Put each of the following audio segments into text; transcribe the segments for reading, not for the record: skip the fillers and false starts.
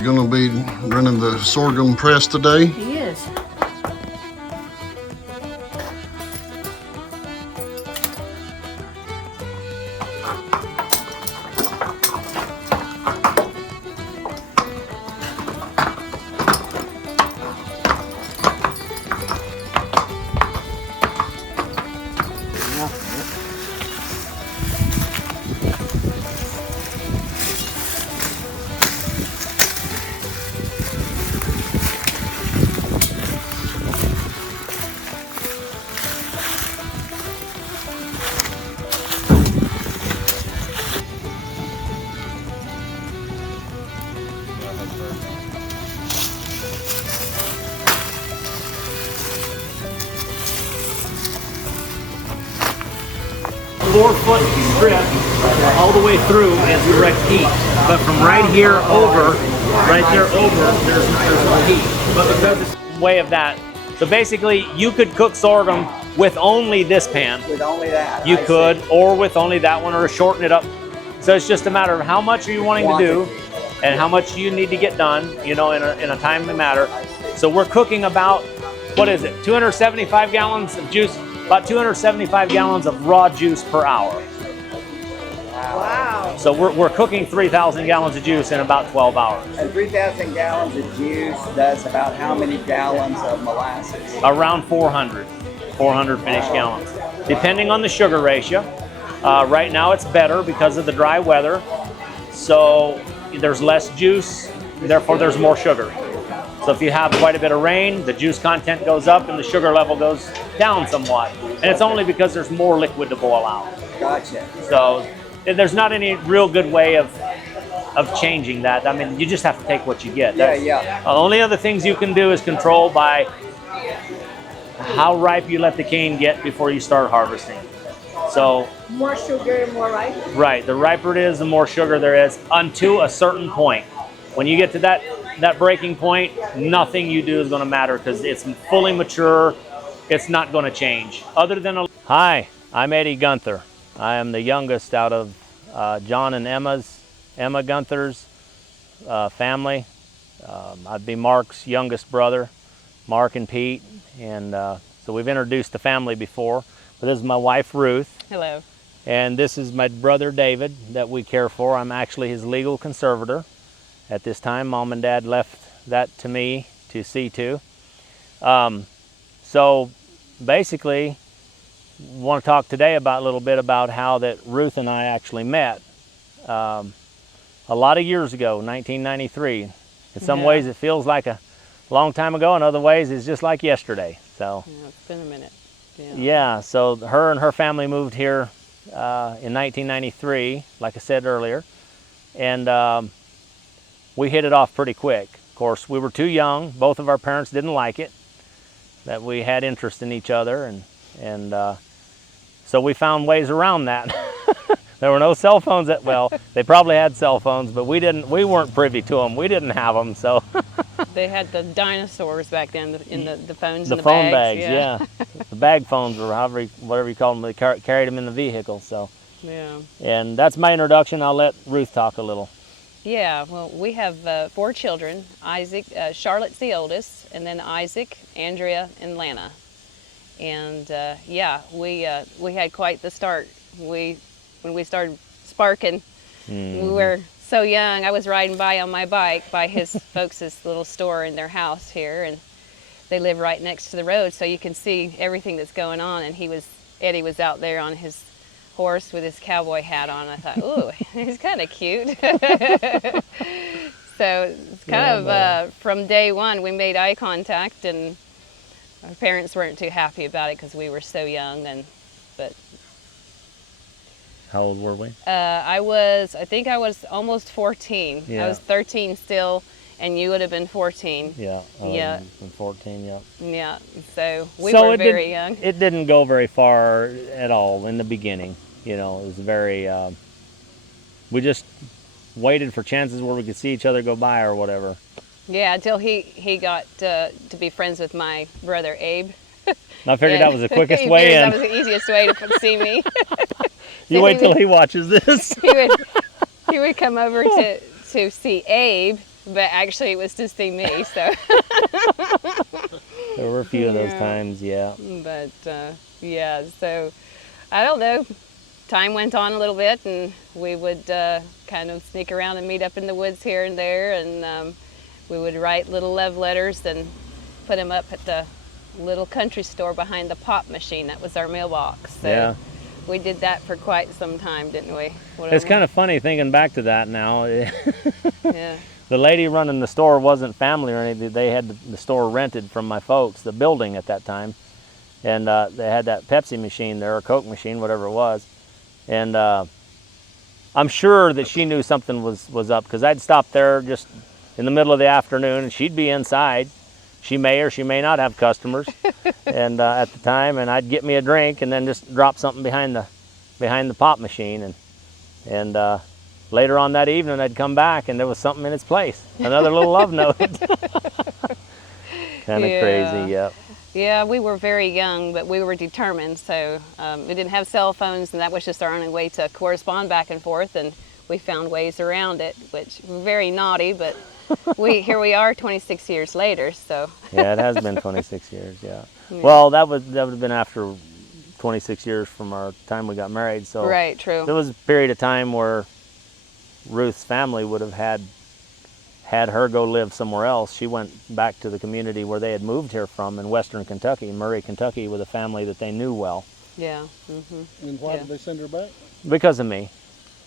You're gonna be running the sorghum press today? Yes. Four-foot strip all the way through is direct heat, but from right here over, right there over, there's no heat. But because it's way of that, so basically you could cook sorghum with only this pan. With only that. You could, or with only that one, or shorten it up. So it's just a matter of how much are you wanting to do, and how much you need to get done, you know, in a timely manner. So we're cooking about, what is it, 275 gallons of juice. About 275 gallons of raw juice per hour. Wow. So we're cooking 3,000 gallons of juice in about 12 hours. And 3,000 gallons of juice does about how many gallons of molasses? Around 400 finished gallons, depending on the sugar ratio. Right now it's better because of the dry weather. So there's less juice, therefore there's more sugar. So if you have quite a bit of rain, the juice content goes up and the sugar level goes down somewhat. And it's only because there's more liquid to boil out. Gotcha. So there's not any real good way of changing that. I mean, you just have to take what you get. Yeah. The only other things you can do is control by how ripe you let the cane get before you start harvesting. So More sugar, more ripe. right, the riper it is, the more sugar there is, until a certain point. When you get to that breaking point, nothing you do is going to matter because it's fully mature. It's not going to change. Other than Hi, I'm Eddie Gunther. I am the youngest out of John and Emma Gunther's family. I'd be Mark's youngest brother, Mark and Pete, and so we've introduced the family before. But this is my wife Ruth. Hello. And this is my brother David that we care for. I'm actually his legal conservator. At this time, Mom and Dad left that to me to see to. So basically, want to talk today about a little bit about how that Ruth and I actually met a lot of years ago, 1993. In some ways, it feels like a long time ago. In other ways, it's just like yesterday. So Yeah, it's been a minute. yeah, so her and her family moved here in 1993, like I said earlier, and we hit it off pretty quick. Of course, we were too young. Both of our parents didn't like it, that we had interest in each other, and so we found ways around that. There were no cell phones well, they probably had cell phones, but we weren't privy to them. We didn't have them, so. They had the dinosaurs back then in the phones and the phone bags. Yeah. The bag phones, or whatever you call them, they carried them in the vehicle, so. Yeah. And that's my introduction. I'll let Ruth talk a little. Yeah, well, we have 4 children. Isaac, Charlotte's the oldest, and then Isaac, Andrea, and Lana. And yeah, we had quite the start. When we started sparking, we were so young. I was riding by on my bike by his folks' little store in their house here, and they live right next to the road, so you can see everything that's going on. And Eddie was out there on his horse with his cowboy hat on. I thought, ooh, he's kind of cute. So it's kind of from day one we made eye contact, and our parents weren't too happy about it because we were so young. But how old were we? I think I was almost 14. Yeah. I was 13 still, and you would have been 14. Yeah. Yeah. 14. Yeah. Yeah. So we were very young. It didn't go very far at all in the beginning. You know, it was very. We just waited for chances where we could see each other go by or whatever. Yeah, until he got to be friends with my brother Abe. I figured that was the quickest way in. That was the easiest way to see me. You wait till he watches this. He would come over to see Abe but actually it was to see me. So There were a few of those Yeah. times, yeah. But yeah, so I don't know. Time went on a little bit, and we would kind of sneak around and meet up in the woods here and there, and we would write little love letters and put them up at the little country store behind the pop machine. That was our mailbox. So Yeah. we did that for quite some time, didn't we? It's kind of funny thinking back to that now. Yeah. The lady running the store wasn't family or anything. They had the store rented from my folks, the building at that time. And they had that Pepsi machine there, or Coke machine, whatever it was. And I'm sure that she knew something was up, because I'd stop there just in the middle of the afternoon, and she'd be inside. She may or she may not have customers and at the time, and I'd get me a drink and then just drop something behind the pop machine. And later on that evening, I'd come back and there was something in its place. Another little love note. Kind of Yeah. crazy, yeah. Yeah, we were very young, but we were determined. So we didn't have cell phones, and that was just our only way to correspond back and forth. And we found ways around it, which were very naughty. But here we are, 26 years later. So Yeah, it has been 26 years, yeah. Well, that would have been after 26 years from our time we got married. So right, true. there was a period of time where Ruth's family would have had her go live somewhere else. She went back to the community where they had moved here from in western Kentucky, Murray, Kentucky, with a family that they knew well. Yeah. And why Yeah. did they send her back? Because of me.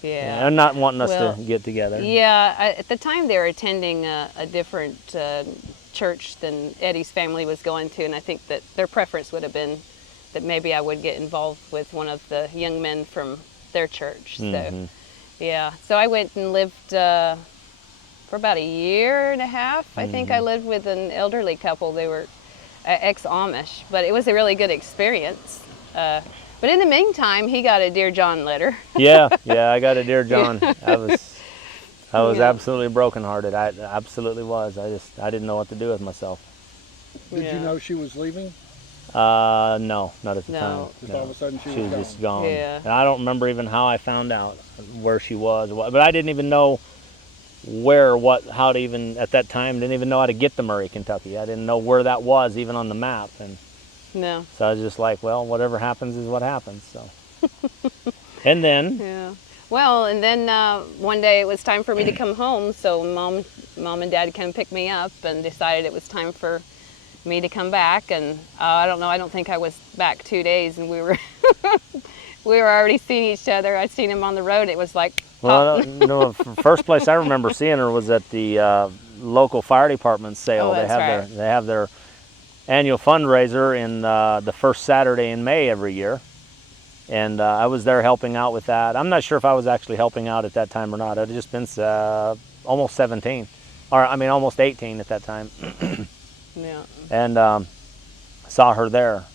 Yeah. And not wanting us Well, to get together. Yeah, at the time they were attending a different church than Eddie's family was going to, and I think that their preference would have been that maybe I would get involved with one of the young men from their church. So, yeah. So I went and lived for about a year and a half. I think I lived with an elderly couple. They were ex-Amish, but it was a really good experience. But in the meantime, he got a Dear John letter. Yeah, I got a Dear John. I was Yeah. absolutely brokenhearted. I absolutely was. I didn't know what to do with myself. Did Yeah. you know she was leaving? No, not at the No. time. Just all of a sudden she She was was gone. just gone. Yeah. And I don't remember even how I found out where she was, but I didn't even know how to even, at that time, didn't even know how to get to Murray, Kentucky. I didn't know where that was even on the map. And No. so I was just like, well, whatever happens is what happens. So, and then, Yeah. Well, and then one day it was time for me to come home, so mom and dad came and picked me up and decided it was time for me to come back. And I don't know, I don't think I was back 2 days, and we were we were already seeing each other. I'd seen him on the road. It was like, well, no, first place I remember seeing her was at the local fire department sale. Oh, that's right. They have their annual fundraiser in the first Saturday in May every year. And I was there helping out with that. I'm not sure if I was actually helping out at that time or not. I'd just been almost 17, or I mean almost 18 at that time. yeah. And saw her there.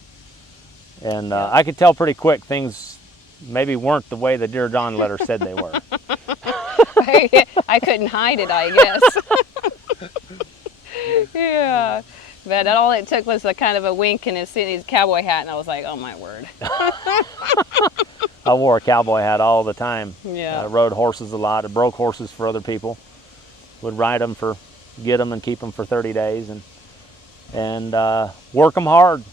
And I could tell pretty quick things maybe weren't the way the Dear John letter said they were. I couldn't hide it, I guess. Yeah. But all it took was a kind of a wink and his cowboy hat, and I was like, oh my word. I wore a cowboy hat all the time. Yeah. I rode horses a lot. I broke horses for other people. Would ride them get them and keep them for 30 days and work them hard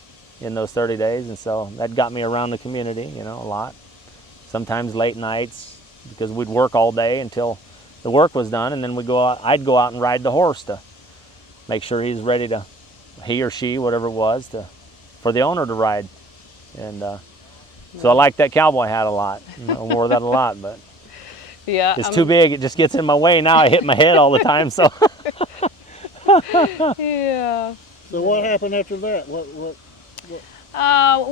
in those 30 days. And so that got me around the community, a lot. Sometimes late nights, because we'd work all day until the work was done, and then I'd go out and ride the horse to make sure he's ready to, he or she, whatever it was, for the owner to ride. And so I liked that cowboy hat a lot. I wore that a lot, but Yeah. it's too big. It just gets in my way now. I hit my head all the time. So Yeah. So what happened after that? What?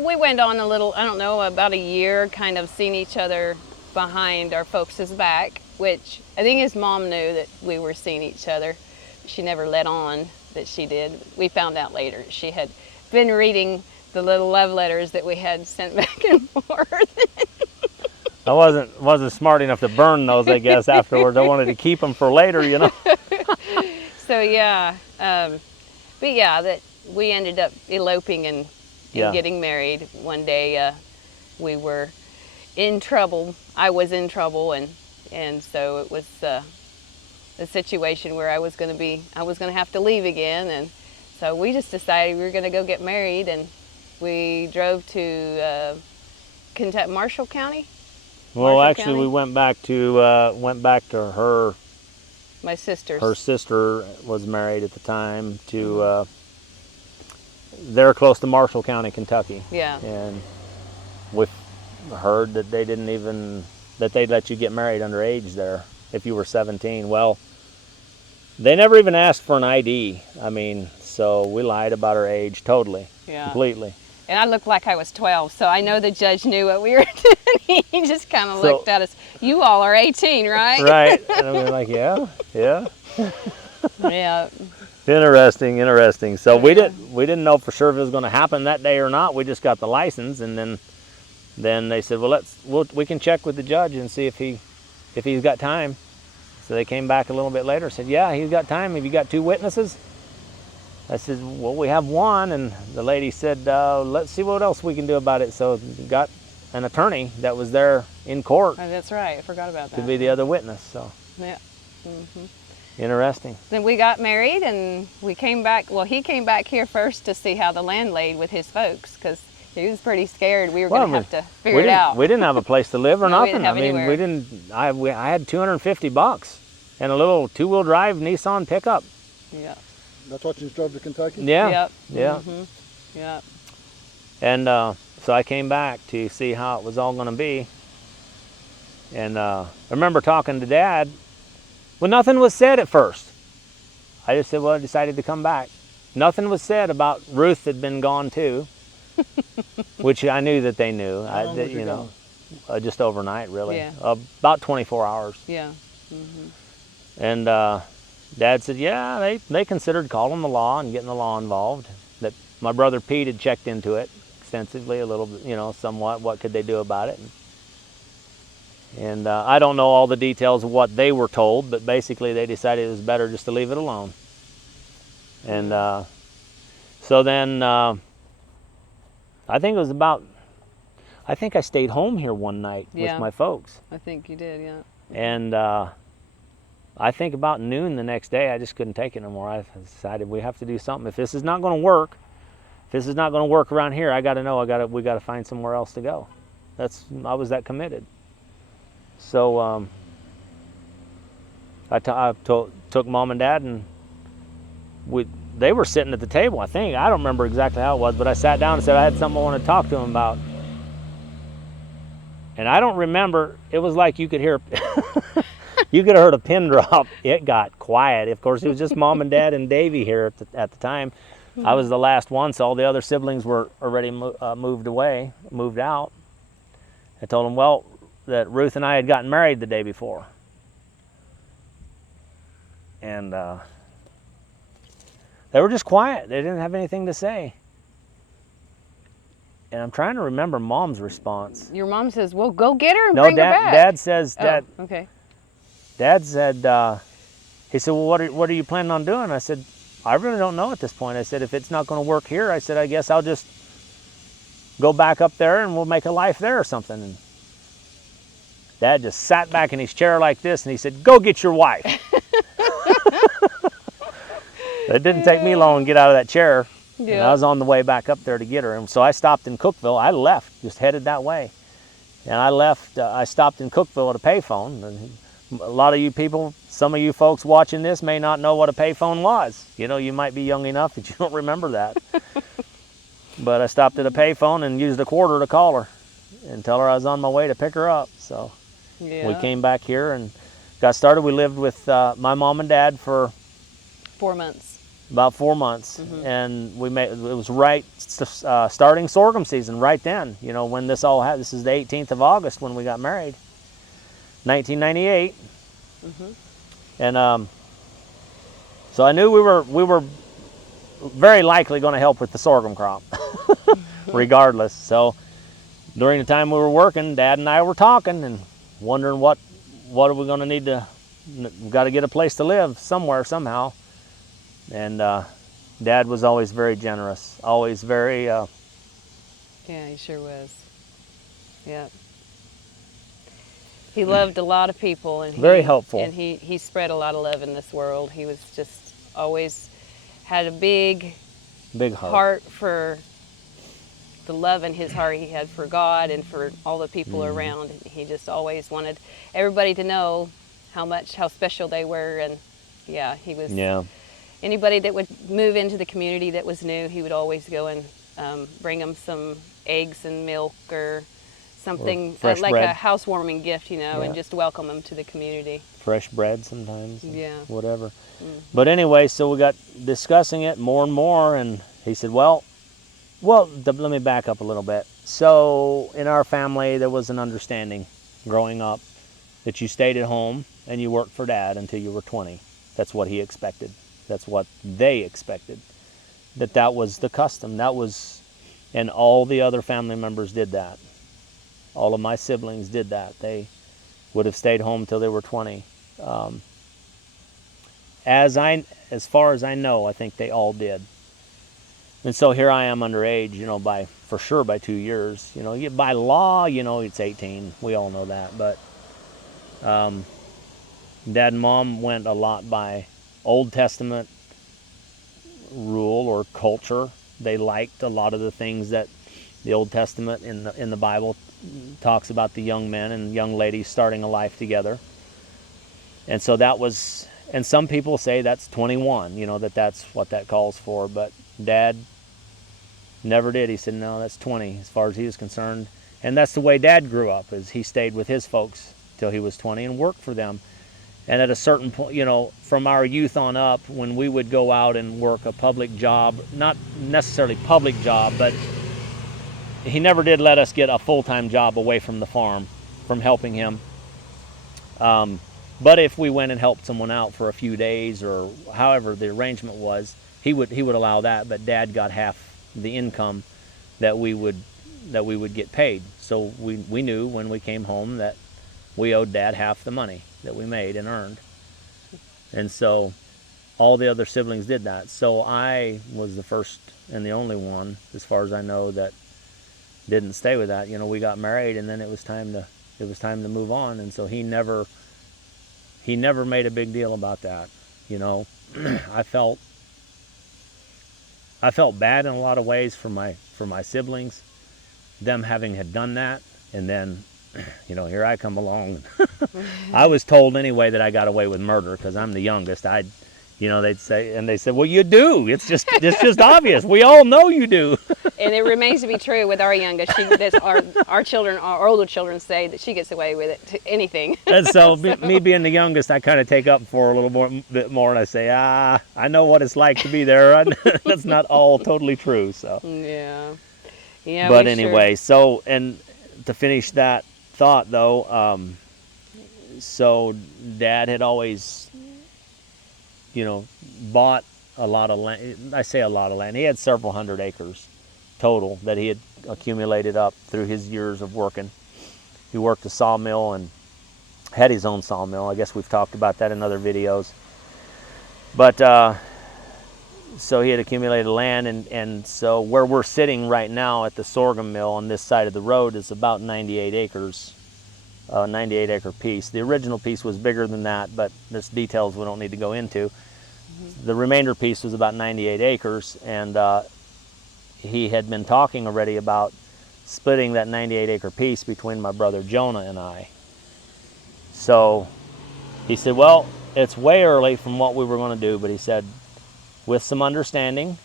We went on a little, I don't know, about a year, kind of seeing each other behind our folks' back, which I think his mom knew that we were seeing each other. She never let on that she did. We found out later she had been reading the little love letters that we had sent back and forth. I wasn't smart enough to burn those, I guess, afterwards. I wanted to keep them for later, So yeah, but yeah, that we ended up eloping and Yeah. getting married. One day we were in trouble. I was in trouble, and so it a situation where I was going to have to leave again, and so we just decided we were going to go get married, and we drove to Kentucky, Marshall County. Well, Marshall actually, County? we went back to her. My sister's. Her sister was married at the time to. They're close to Marshall County, Kentucky. Yeah. And we heard that they'd let you get married underage there if you were 17. Well, they never even asked for an ID. I mean, so we lied about our age totally, completely. And I looked like I was 12, so I know the judge knew what we were doing. He just kind of looked at us. You all are 18, right? Right. And we were like, yeah. Yeah. Interesting. So we didn't know for sure if it was going to happen that day or not. We just got the license, and then they said, well, we can check with the judge and see if he's got time. So they came back a little bit later and said, yeah, he's got time. Have you got 2 witnesses? I said, well, we have one. And the lady said, let's see what else we can do about it. So we got an attorney that was there in court. Oh, that's right. I forgot about that. To be the other witness. So yeah. Interesting. Then we got married, and we came back. Well, he came back here first to see how the land laid with his folks, because he was pretty scared we were going to have to figure it out. We didn't have a place to live or No, we nothing. didn't have I mean, anywhere. I had $250 and a little 2-wheel drive Nissan pickup. Yeah. That's what you drove to Kentucky? Yeah. Yep. Yeah. Yep. And so I came back to see how it was all going to be. And I remember talking to Dad. Well, nothing was said at first. I just said, well, I decided to come back. Nothing was said about Ruth had been gone too, which I knew that they knew. How long was you gone? Just overnight, really. Yeah. About 24 hours. Yeah. And Dad said, yeah, they considered calling the law and getting the law involved. That my brother Pete had checked into it extensively, a little bit, somewhat. What could they do about it? And I don't know all the details of what they were told, but basically they decided it was better just to leave it alone. And so then I think I stayed home here one night with my folks. I think you did, yeah. And I think about noon the next day, I just couldn't take it no more. I decided we have to do something. If this is not going to work, around here, I got to know. We got to find somewhere else to go. I was that committed. So I took Mom and Dad, and they were sitting at the table. I don't remember exactly how it was, but I sat down and said I had something I wanted to talk to them about. And I don't remember. It was like you could hear. You could have heard a pin drop. It got quiet. Of course, it was just Mom and Dad and Davy here at the time. I was the last one, so all the other siblings were already moved out. I told them, well, that Ruth and I had gotten married the day before. And they were just quiet. They didn't have anything to say. And I'm trying to remember Mom's response. Your mom says, well, go get her and bring her back. Dad says, oh, okay. Dad said, he said, well, what are you planning on doing? I said, I really don't know at this point. I said, if it's not going to work here, I said, I guess I'll just go back up there and we'll make a life there or something. And Dad just sat back in his chair like this, and he said, go get your wife. It didn't take me long to get out of that chair. Yeah. And I was on the way back up there to get her. And so I stopped in Cookeville. I left, just headed that way. And I left, I stopped in Cookeville at a payphone. And a lot of you people, some of you folks watching this may not know what a payphone was. You might be young enough that you don't remember that. But I stopped at a payphone and used a quarter to call her and tell her I was on my way to pick her up. So we came back here and got started. We lived with my mom and dad for 4 months. About 4 months. And it was right starting sorghum season right then. When this all happened. This is the 18th of August when we got married, 1998. And so I knew we were very likely going to help with the sorghum crop, regardless. So during the time we were working, Dad and I were talking and wondering what are we going to need to. We've got to get a place to live somewhere somehow. And Dad was always very generous, always very. Yeah, he sure was. Yeah. He loved a lot of people, and Very helpful. And he spread a lot of love in this world. He was just always had a big heart for the love in his heart he had for God and for all the people around. He just always wanted everybody to know how special they were, and yeah, he was. Yeah. Anybody that would move into the community that was new, he would always go and bring them some eggs and milk or something like bread. a housewarming gift, Yeah. and just welcome them to the community. Fresh bread sometimes. Yeah. Whatever. But anyway, so we got discussing it more and more, and he said, well, let me back up a little bit. So in our family, there was an understanding growing up that you stayed at home and you worked for Dad until you were 20. That's what he expected. That's what they expected. That was the custom. And all the other family members did that. All of my siblings did that. They would have stayed home till they were 20. As far as I know, I think they all did. And so here I am underage, for sure by 2 years. By law, it's 18. We all know that. But Dad and Mom went a lot by Old Testament rule or culture. They liked a lot of the things that the Old Testament in the Bible talks about, the young men and young ladies starting a life together. And so that was, and some people say that's 21, that's what that calls for. But Dad never did. He said, no, that's 20 as far as he was concerned. And that's the way Dad grew up, is he stayed with his folks till he was 20 and worked for them. And at a certain point, from our youth on up, when we would go out and work a public job, not necessarily public job, but he never did let us get a full-time job away from the farm, from helping him. But if we went and helped someone out for a few days or however the arrangement was, he would allow that. But Dad got half the income that we would get paid. So we knew when we came home that we owed Dad half the money that we made and earned. And so all the other siblings did that. So I was the first and the only one, as far as I know, that didn't stay with that. We got married, and then it was time to move on. And so he never made a big deal about that. I felt bad in a lot of ways for my siblings, them having had done that, and then here I come along. I was told anyway that I got away with murder because I'm the youngest. They'd say, well, you do. It's just obvious. We all know you do. And it remains to be true with our youngest. Our children, our older children, say that she gets away with it to anything. And so me being the youngest, I kind of take up for a little bit more, and I say, I know what it's like to be there. That's not all totally true. So yeah. But anyway, so, and to finish that thought though, so Dad had always, bought a lot of land. I say a lot of land. He had several hundred acres total that he had accumulated up through his years of working. He worked a sawmill and had his own sawmill. I guess we've talked about that in other videos. But so he had accumulated land, and so where we're sitting right now at the sorghum mill on this side of the road is about 98 acres, 98 acre piece. The original piece was bigger than that, but there's details we don't need to go into. The remainder piece was about 98 acres, and he had been talking already about splitting that 98 acre piece between my brother Jonah and I. So he said, well, it's way early from what we were going to do, but he said, with some understanding,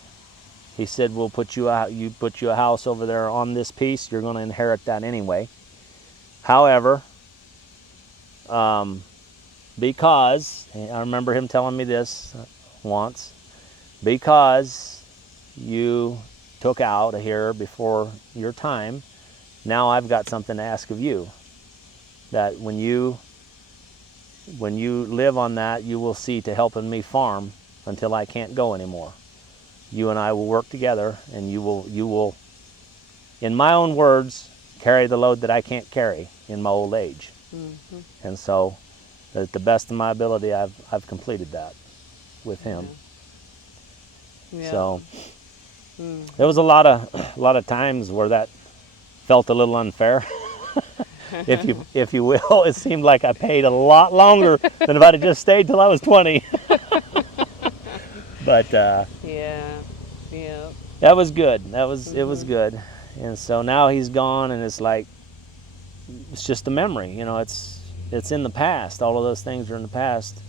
he said, we'll put you a house over there on this piece. You're going to inherit that anyway. However, because, I remember him telling me this once, because you took out here before your time, now I've got something to ask of you. That when you live on that, you will see to helping me farm until I can't go anymore. You and I will work together, and you will, in my own words, carry the load that I can't carry in my old age. Mm-hmm. And so, at the best of my ability, I've completed that with him. Yeah. So there was a lot of times where that felt a little unfair. if you will. It seemed like I paid a lot longer than if I'd have just stayed till I was 20. But Yeah. that was good. It was good. And so now he's gone, and it's like, it's just a memory. You know, it's in the past. All of those things are in the past.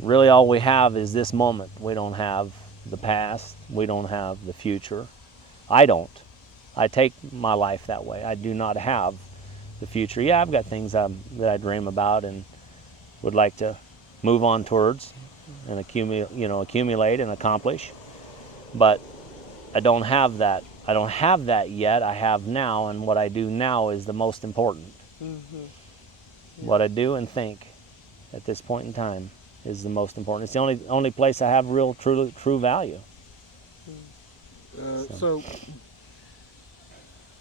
Really, all we have is this moment. We don't have the past. We don't have the future. I don't. I take my life that way. I do not have the future. Yeah, I've got things that I dream about and would like to move on towards and accumulate and accomplish. But I don't have that. I don't have that yet. I have now, and what I do now is the most important. What I do and think at this point in time is the most important. It's the only place I have real, true value. So,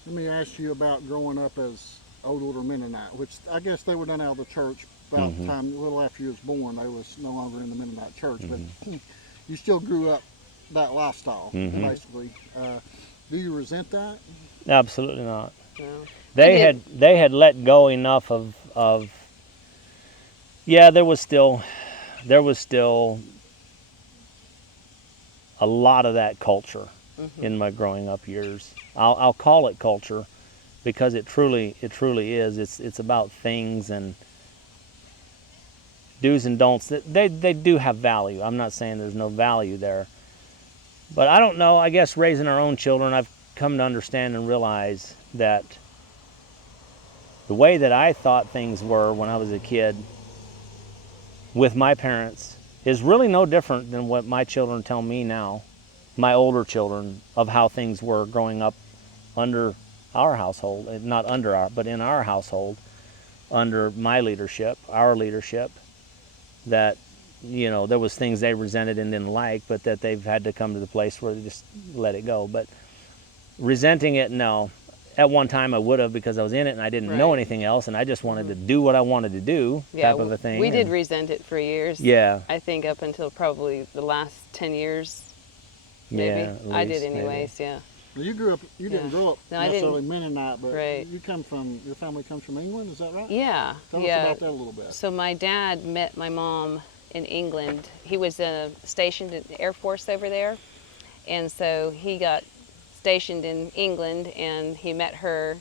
let me ask you about growing up as Old Order Mennonite, which I guess they were done out of the church about the time, a little after you was born. They was no longer in the Mennonite church, but you still grew up that lifestyle, basically. Do you resent that? Absolutely not. No. They had let go enough of yeah, there was still a lot of that culture in my growing up years. I'll call it culture because it truly is. It's about things and do's and don'ts. They do have value. I'm not saying there's no value there. But I don't know, I guess raising our own children, I've come to understand and realize that the way that I thought things were when I was a kid with my parents is really no different than what my children tell me now, my older children, of how things were growing up under our household, not under our, but in our household, under my leadership, our leadership, that, you know, there was things they resented and didn't like, but that they've had to come to the place where they just let it go. But resenting it, no. At one time I would have, because I was in it and I didn't know anything else, and I just wanted to do what I wanted to do, type of a thing. We did resent it for years. Yeah. I think up until probably the last 10 years, maybe. Yeah, I did anyways, yeah. Well, you didn't grow up necessarily Mennonite, but your family comes from England, is that right? Yeah. Tell us about that a little bit. So my dad met my mom in England. He was stationed in the Air Force over there, and so he got stationed in England, and he met her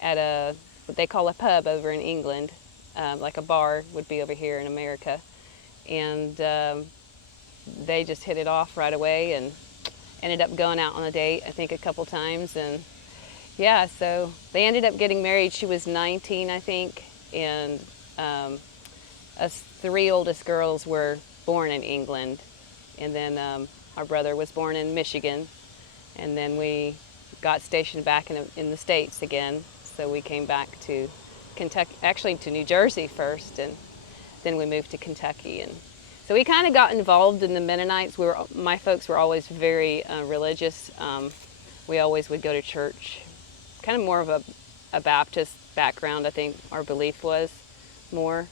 at what they call a pub over in England, like a bar would be over here in America, and they just hit it off right away and ended up going out on a date, I think a couple times, and yeah, so they ended up getting married. She was 19, I think, and us 3 oldest girls were born in England, and then our brother was born in Michigan, and then we got stationed back in the States again, so we came back to Kentucky, actually to New Jersey first, and then we moved to Kentucky. And so we kind of got involved in the Mennonites. My folks were always very religious. We always would go to church, kind of more of a Baptist background, I think our belief was more.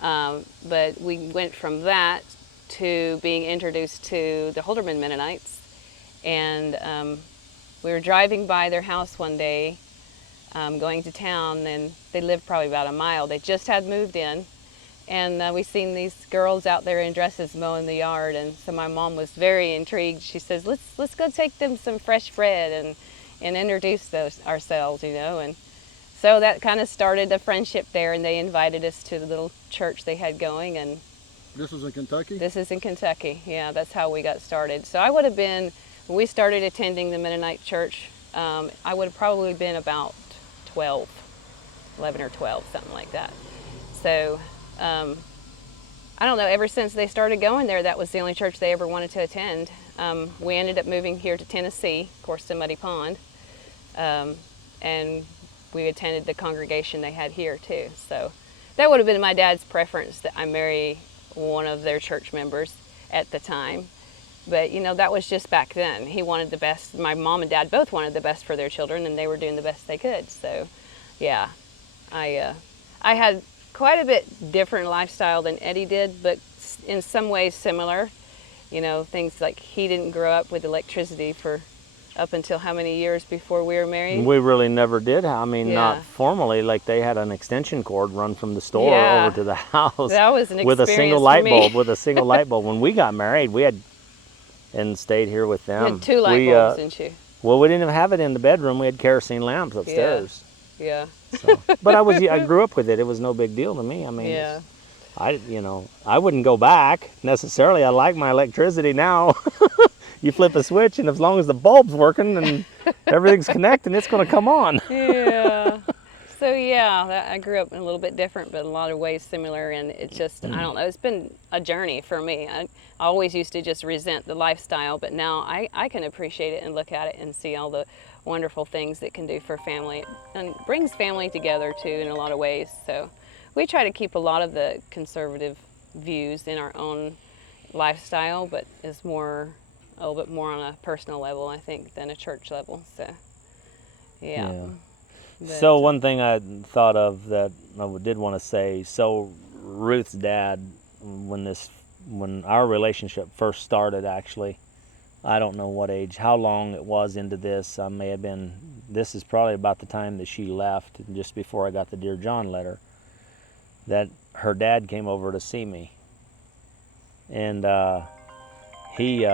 But we went from that to being introduced to the Holderman Mennonites, and we were driving by their house one day, going to town, and they lived probably about a mile. They just had moved in, and we seen these girls out there in dresses mowing the yard, and so my mom was very intrigued. She says, let's go take them some fresh bread and introduce ourselves, you know. And so that kind of started a friendship there, and they invited us to the little church they had going. And this was in Kentucky? This is in Kentucky, yeah. That's how we got started. So I would have been, when we started attending the Mennonite church, I would have probably been about 11 or 12, something like that. So I don't know, ever since they started going there, that was the only church they ever wanted to attend. We ended up moving here to Tennessee, of course, to Muddy Pond, and we attended the congregation they had here too. So that would have been my dad's preference, that I marry one of their church members at the time. But you know, that was just back then. He wanted the best. My mom and dad both wanted the best for their children, and they were doing the best they could. So yeah, I had quite a bit different lifestyle than Eddie did, but in some ways similar. You know, things like he didn't grow up with electricity for up until how many years before we were married? We really never did. I mean, Yeah. not formally. Like they had an extension cord run from the store Yeah. over to the house. That was an with a experience single for light me. bulb. With a single light bulb. When we got married, we had and stayed here with You them. had 2 light bulbs, didn't you? Well, we didn't even have it in the bedroom. We had kerosene lamps upstairs. Yeah. So. But I grew up with it. It was no big deal to me. I mean, Yeah. I wouldn't go back necessarily. I like my electricity now. You flip a switch, and as long as the bulb's working and everything's connecting, it's going to come on. Yeah. So yeah, I grew up a little bit different, but in a lot of ways similar. And it's just, I don't know, it's been a journey for me. I always used to just resent the lifestyle, but now I can appreciate it and look at it and see all the wonderful things it can do for family, and brings family together too in a lot of ways. So we try to keep a lot of the conservative views in our own lifestyle, but is a little bit more on a personal level, I think, than a church level. So yeah. But, So one thing I thought of that I did want to say, so Ruth's dad, when our relationship first started, actually, I don't know what age, how long it was into this. This is probably about the time that she left, just before I got the Dear John letter, that her dad came over to see me. And he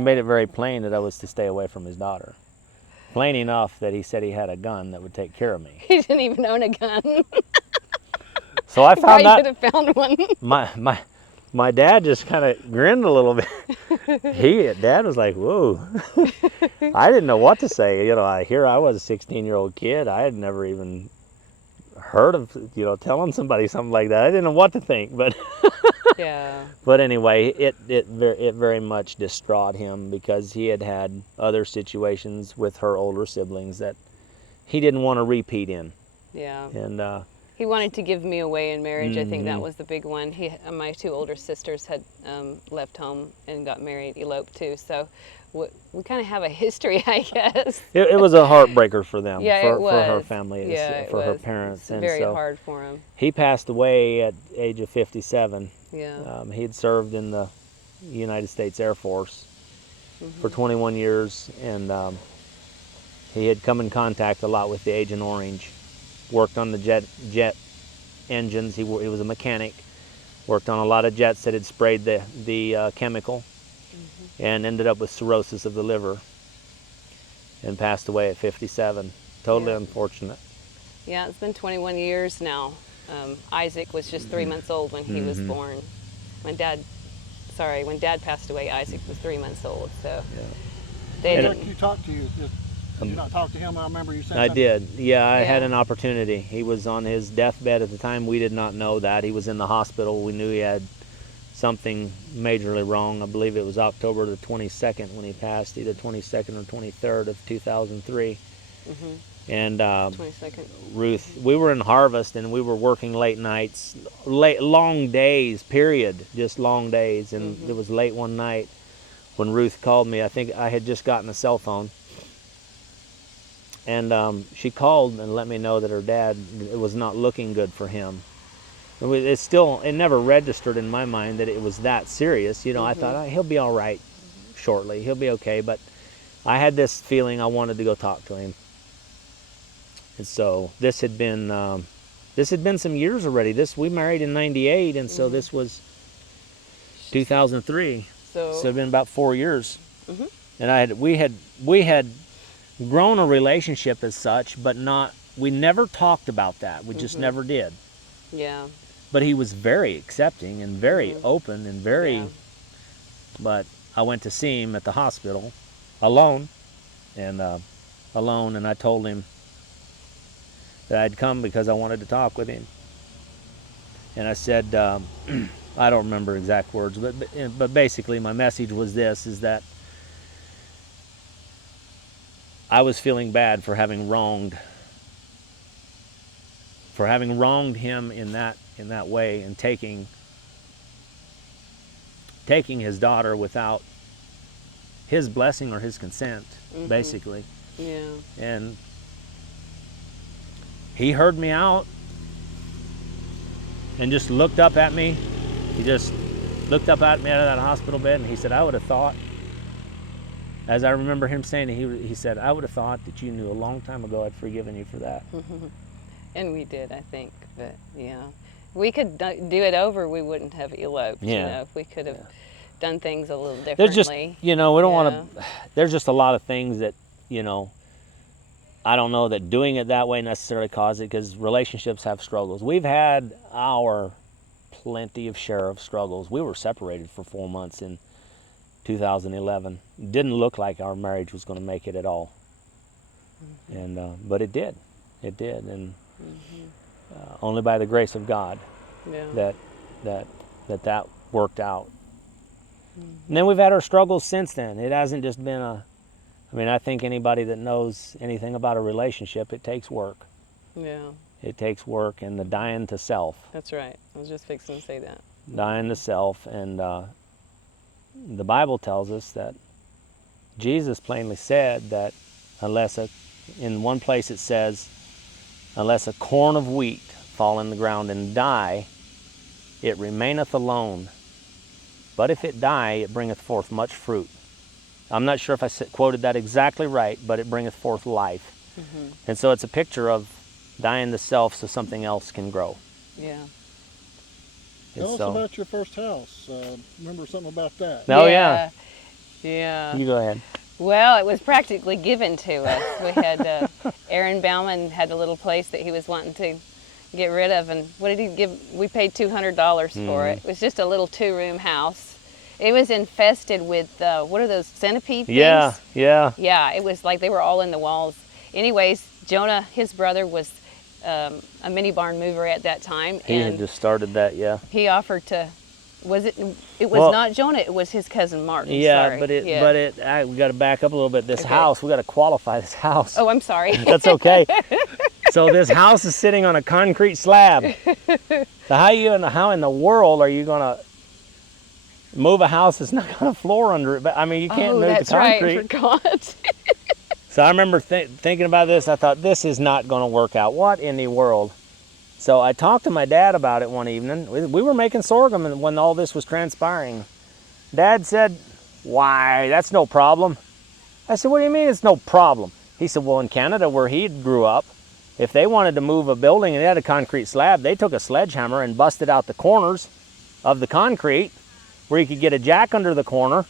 made it very plain that I was to stay away from his daughter. Plain enough that he said he had a gun that would take care of me. He didn't even own a gun. So I found Probably out could have found one. my dad just kind of grinned a little bit. Dad was like, "Whoa!" I didn't know what to say. You know, I was a 16-year-old kid. I had never even heard of telling somebody something like that. I didn't know what to think, but Yeah. But anyway, it very much distraught him, because he had other situations with her older siblings that he didn't want to repeat in. Yeah. And he wanted to give me away in marriage. I think that was the big one. My 2 older sisters had left home and got married, eloped too. So we kind of have a history, I guess. it was a heartbreaker for them, Yeah, for it was. her family, for her parents. It's and very so hard for him. he passed away at the age of 57. Yeah. He had served in the United States Air Force for 21 years, and he had come in contact a lot with the Agent Orange. Worked on the jet engines. He was a mechanic. Worked on a lot of jets that had sprayed the chemical, and ended up with cirrhosis of the liver, and passed away at 57. Totally unfortunate. Yeah, it's been 21 years now. Isaac was just 3 months old when he was born. When Dad passed away, Isaac was 3 months old. So He talked to you. Did you not talk to him? I remember you said I something. did. Yeah, I had an opportunity. He was on his deathbed at the time. We did not know that. He was in the hospital. We knew he had something majorly wrong. I believe it was October the 22nd when he passed, either 22nd or 23rd of 2003. And 22nd. Ruth, we were in harvest, and we were working late nights, long days, period, just long days. And it was late one night when Ruth called me. I think I had just gotten a cell phone. And she called and let me know that her dad, it was not looking good for him. It never registered in my mind that it was that serious. I thought, he'll be all right shortly. He'll be okay. But I had this feeling I wanted to go talk to him. And so this had been some years already. We married in '98, and so this was 2003. So it had been about 4 years. And we had grown a relationship as such, but we never talked about that. We just never did. Yeah. But he was very accepting and very open and very, but I went to see him at the hospital alone, and I told him that I'd come because I wanted to talk with him. And I said, I don't remember exact words, but basically my message was this, is that I was feeling bad for having wronged him in that way, and taking his daughter without his blessing or his consent, basically. Yeah. And he heard me out and just looked up at me. He just looked up at me out of that hospital bed, and he said, I would have thought As I remember him saying, he said, I would have thought that you knew a long time ago I'd forgiven you for that. And we did, I think. But yeah, we could do it over. We wouldn't have eloped. Yeah. You know, if we could have done things a little differently. There's just, we don't want to, there's just a lot of things that, I don't know that doing it that way necessarily caused it, because relationships have struggles. We've had our plenty of share of struggles. We were separated for 4 months in 2011. It didn't look like our marriage was going to make it at all. And but it did. It did. And only by the grace of God that worked out. And then we've had our struggles since then. It hasn't just been I think anybody that knows anything about a relationship, it takes work. Yeah. It takes work and the dying to self. That's right. I was just fixing to say that. Dying to self. And the Bible tells us that Jesus plainly said that in one place it says, unless a corn of wheat fall in the ground and die, it remaineth alone. But if it die, it bringeth forth much fruit. I'm not sure if I quoted that exactly right, but it bringeth forth life. And so it's a picture of dying to self so something else can grow. Yeah. Tell us about your first house. Remember something about that? Oh, yeah. Yeah. You go ahead. Well, it was practically given to us. We had, Aaron Bauman had a little place that he was wanting to get rid of, and what did he give? We paid $200 for it. It was just a little 2-room house. It was infested with, what are those, centipede things? Yeah, yeah. Yeah, it was like they were all in the walls. Anyways, Jonah, his brother, was a mini barn mover at that time. He had just started that, yeah. He offered to, it was not Jonah, it was his cousin Martin. Yeah, sorry. we got to back up a little bit. This house, we got to qualify this house. Oh, I'm sorry. That's okay. So this house is sitting on a concrete slab. So how in the world are you going to move a house that's not got a floor under it? But you can't move the concrete. That's right, I forgot. So I remember thinking about this. I thought, this is not going to work out. What in the world? So I talked to my dad about it one evening. We were making sorghum when all this was transpiring. Dad said, why, that's no problem. I said, what do you mean it's no problem? He said, well, in Canada where he grew up, if they wanted to move a building and they had a concrete slab, they took a sledgehammer and busted out the corners of the concrete where you could get a jack under the corner,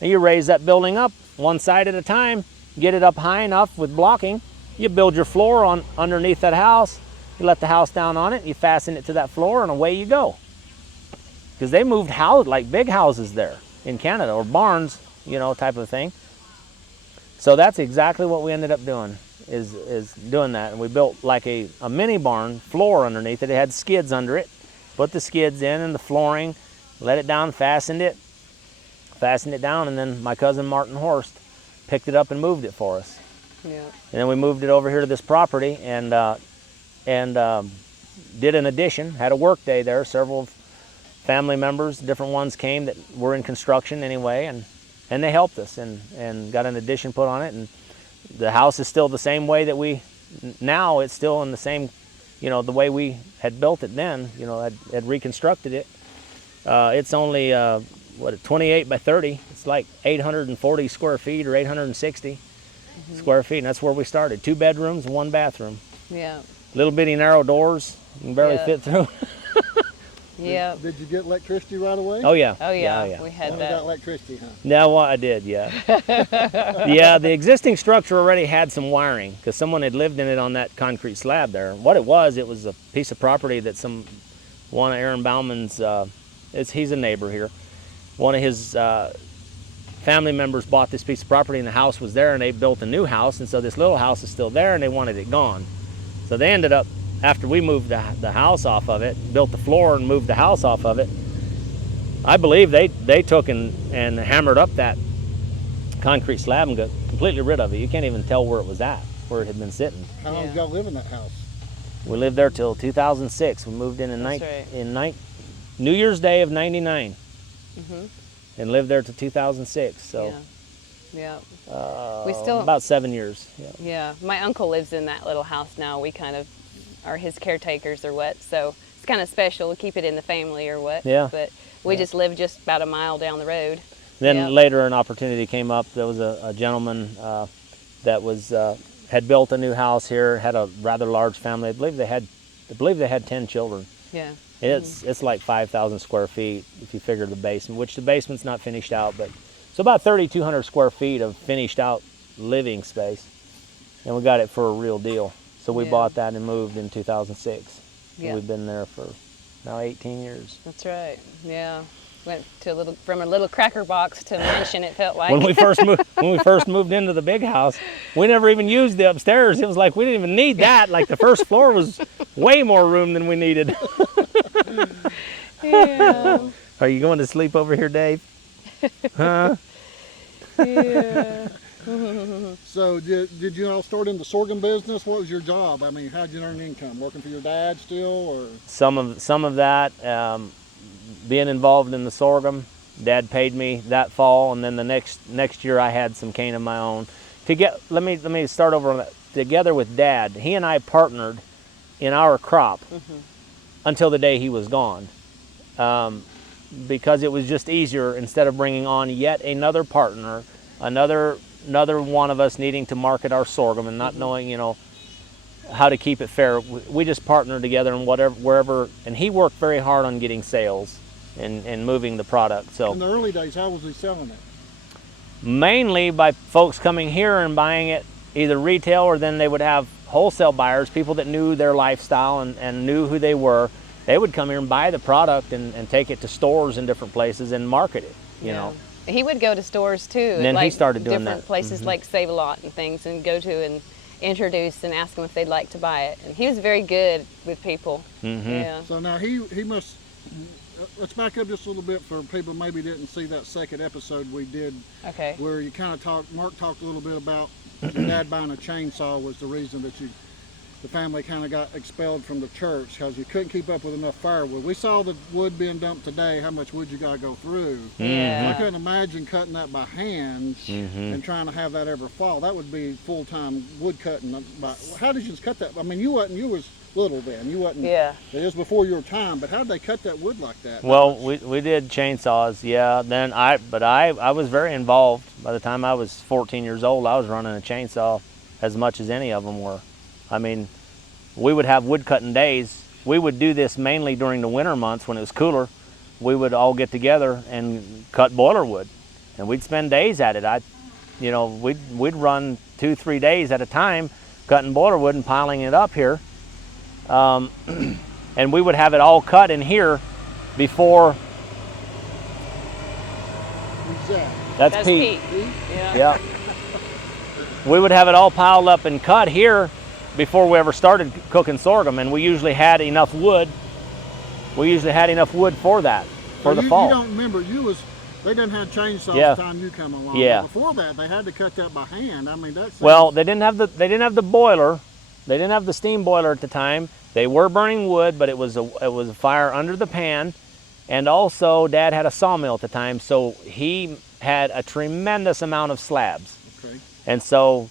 and you raise that building up one side at a time, get it up high enough with blocking, you build your floor on underneath that house, you let the house down on it, you fasten it to that floor, and away you go. Because they moved like big houses there in Canada, or barns, type of thing. So that's exactly what we ended up doing, is doing that. And we built like a mini barn floor underneath it. It had skids under it. Put the skids in and the flooring, let it down, fastened it down, and then my cousin Martin Horst picked it up and moved it for us. Yeah. And then we moved it over here to this property and did an addition, had a work day there. Several family members, different ones came that were in construction anyway, and they helped us and got an addition put on it. And the house is still the same way that now it's still in the same, the way we had built it then, had reconstructed it. It's only, 28 by 30. It's like 840 square feet or 860 square feet, and that's where we started. 2 bedrooms and 1 bathroom. Yeah. Little bitty narrow doors, you can barely fit through. Yeah. Did you get electricity right away? Oh yeah. Oh yeah. Yeah. We had You that. got electricity, huh? No, well, I did, yeah. Yeah, the existing structure already had some wiring because someone had lived in it on that concrete slab there. What it was a piece of property that one of Aaron Bauman's, he's a neighbor here. One of his family members bought this piece of property and the house was there, and they built a new house, and so this little house is still there and they wanted it gone. So they ended up, after we moved the house off of it, built the floor and moved the house off of it, I believe they took and hammered up that concrete slab and got completely rid of it. You can't even tell where it was at, where it had been sitting. How long did y'all live in that house? We lived there till 2006. We moved in New Year's Day of '99, and lived there till 2006. So, yeah. We still about 7 years. Yeah. My uncle lives in that little house now. We kind of are his caretakers or what. So it's kind of special. We keep it in the family or what. Yeah. But we just live just about a mile down the road. Then Yeah. later an opportunity came up. There was a gentleman that was had built a new house here, had a rather large family. I believe they had 10 children. Yeah. It's like 5,000 square feet if you figure the basement, which the basement's not finished out, but it's about 3,200 square feet of finished out living space, and we got it for a real deal. So we Yeah. bought that and moved in 2006. So Yeah. we've been there for now 18 years. That's right. Yeah. Went to from a little cracker box to a mansion. It felt like. When we first moved into the big house, we never even used the upstairs. It was like we didn't even need that. Like the first floor was way more room than we needed. Yeah. Are you going to sleep over here, Dave? Huh? Yeah. So did you all start in the sorghum business? What was your job? I mean, how'd you earn income? Working for your dad still, or? Some of that, being involved in the sorghum. Dad paid me that fall, and then the next year I had some cane of my own. Let me start over on that. Together with Dad, he and I partnered in our crop until the day he was gone, because it was just easier instead of bringing on yet another partner, another one of us needing to market our sorghum and not knowing, how to keep it fair. We just partnered together and wherever, and he worked very hard on getting sales and moving the product. So In the early days, how was he selling it? mainly by folks coming here and buying it either retail, or then they would have wholesale buyers, people that knew their lifestyle and knew who they were. They would come here and buy the product and take it to stores in different places and market it, you know. He would go to stores too. And then he like started doing different that. places like Save a Lot and things, and go to and introduce and ask them if they'd like to buy it. And he was very good with people. Yeah. So now he must. Let's back up just a little bit for people who maybe didn't see that second episode we did, Okay. where you kind of Mark talked a little bit about your dad buying a chainsaw was the reason that the family kind of got expelled from the church, because you couldn't keep up with enough firewood. We saw the wood being dumped today, how much wood you got to go through. Yeah. I couldn't imagine cutting that by hand and trying to have that ever fall. That would be full-time wood cutting. How did you cut that? I mean, you was little then. You wasn't. Yeah. It was before your time. But how did they cut that wood like that? Well, we did chainsaws, yeah. Then I was very involved. By the time I was 14 years old, I was running a chainsaw as much as any of them were. I mean, we would have wood cutting days. We would do this mainly during the winter months when it was cooler. We would all get together and cut boiler wood, and we'd spend days at it. We'd run 2-3 days at a time cutting boiler wood and piling it up here. And we would have it all cut in here before. Who's that? That's Pete. Yeah. Yeah. We would have it all piled up and cut here before we ever started cooking sorghum, and we usually had enough wood. We usually had enough wood for that, for the fall. You don't remember, they didn't have chainsaws Yeah. the time you come along. Yeah. But before that, they had to cut that by hand. I mean, that's. Well, they didn't have the boiler. They didn't have the steam boiler at the time. They were burning wood, but it was a fire under the pan. And also, Dad had a sawmill at the time, so he had a tremendous amount of slabs. Okay. And so,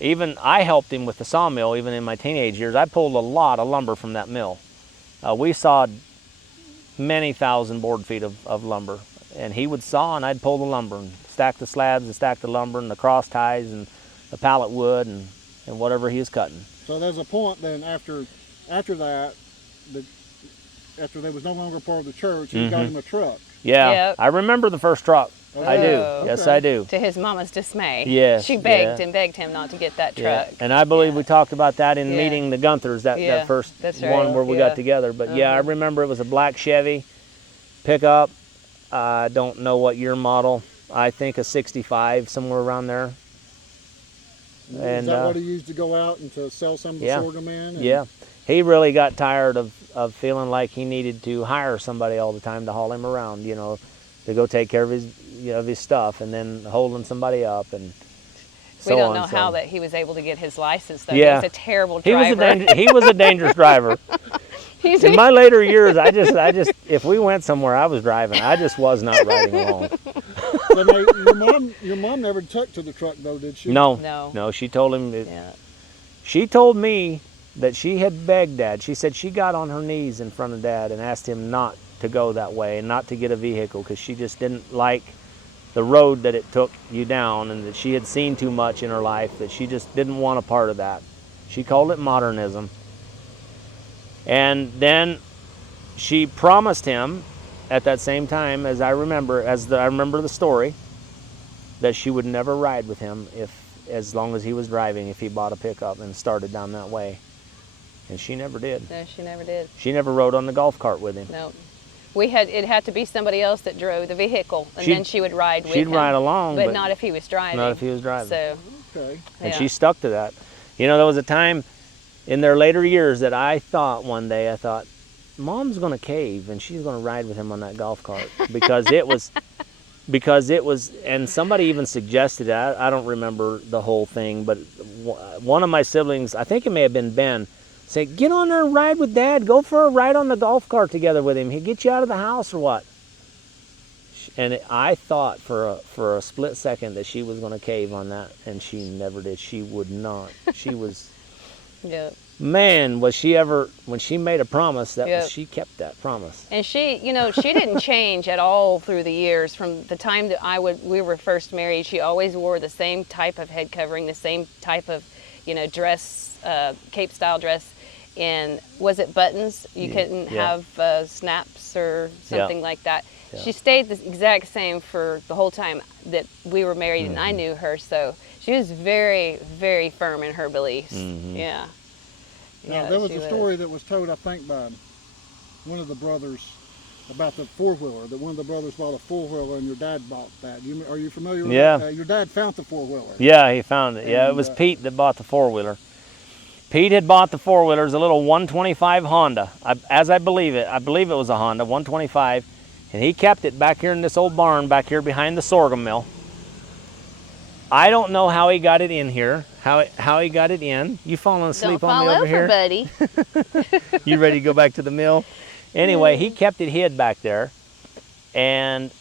even I helped him with the sawmill, even in my teenage years. I pulled a lot of lumber from that mill. We sawed many thousand board feet of lumber. And he would saw, and I'd pull the lumber and stack the slabs and stack the lumber and the cross ties and the pallet wood and whatever he was cutting. So there's a point then after that, after they was no longer part of the church, you got him a truck. Yeah, Yep. I remember the first truck. I do. Oh. Yes, Okay. I do. To his mama's dismay. Yes, She begged yeah. and begged him not to get that Yeah. truck. And I believe we talked about that in Yeah. meeting the Gunthers, that Yeah, first that's one right. where we Yeah. got together. But yeah, I remember it was a black Chevy pickup. I don't know what year model. I think a 65, somewhere around there. Is that what he used to go out and to sell some of the Yeah. sorghum in? And Yeah. He really got tired of feeling like he needed to hire somebody all the time to haul him around, to go take care of his stuff, and then holding somebody up and so We don't on. know So how that he was able to get his license though. Yeah. He was a terrible he driver. he was a dangerous driver. In my later years, I just if we went somewhere, I was driving. I just was not riding along. So now, your mom never took to the truck though, did she? No. She told him. Yeah. She told me that she had begged Dad. She said she got on her knees in front of Dad and asked him not to go that way and not to get a vehicle, because she just didn't like the road that it took you down, and that she had seen too much in her life, that she just didn't want a part of that. She called it modernism. And then she promised him at that same time, as I remember the story, that she would never ride with him as long as he was driving, if he bought a pickup and started down that way. And she never did. No, she never did. She never rode on the golf cart with him. No. It had to be somebody else that drove the vehicle, and then she would ride with him. She'd ride along, but not if he was driving. Not if he was driving. So, Okay. And yeah. she stuck to that. You know, there was a time in their later years that I thought one day, Mom's going to cave and she's going to ride with him on that golf cart, because it was, and somebody even suggested it. I don't remember the whole thing, but one of my siblings, I think it may have been Ben, said, get on there and ride with Dad. Go for a ride on the golf cart together with him. He'll get you out of the house or what? And I thought for a split second that she was going to cave on that, and she never did. She would not. She was, yeah. Man, was she ever, when she made a promise, she kept that promise. And she, she didn't change at all through the years. From the time that we were first married, she always wore the same type of head covering, the same type of, dress, cape style dress. And was it buttons? You couldn't have snaps or something like that. Yeah. She stayed the exact same for the whole time that we were married, and I knew her. So she was very, very firm in her beliefs. Yeah. Now, there was a story that was told, I think, by one of the brothers about the four-wheeler, that one of the brothers bought a four-wheeler and your dad bought that. Are you familiar with that? Your dad found the four-wheeler. Yeah, he found it. And, it was Pete that bought the four-wheeler. Pete had bought the four-wheeler. It was a little 125 Honda, as I believe it. I believe it was a Honda, 125. And he kept it back here in this old barn back here behind the sorghum mill. I don't know how he got it in here, how he got it in. You falling asleep on me over here? Don't fall over, buddy. You ready to go back to the mill? Anyway, he kept it hid back there. And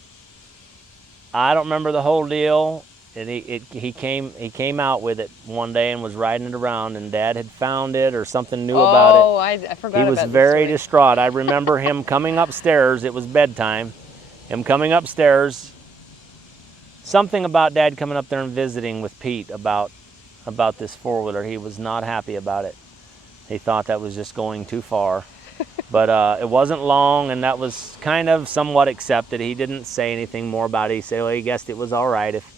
I don't remember the whole deal. And he came out with it one day and was riding it around, and Dad had found it or something new about it. Oh, I forgot about He was very distraught. I remember him coming upstairs. It was bedtime. Him coming upstairs. Something about Dad coming up there and visiting with Pete about this four-wheeler. He was not happy about it. He thought that was just going too far. But it wasn't long, and that was kind of somewhat accepted. He didn't say anything more about it. He said, well, he guessed it was all right if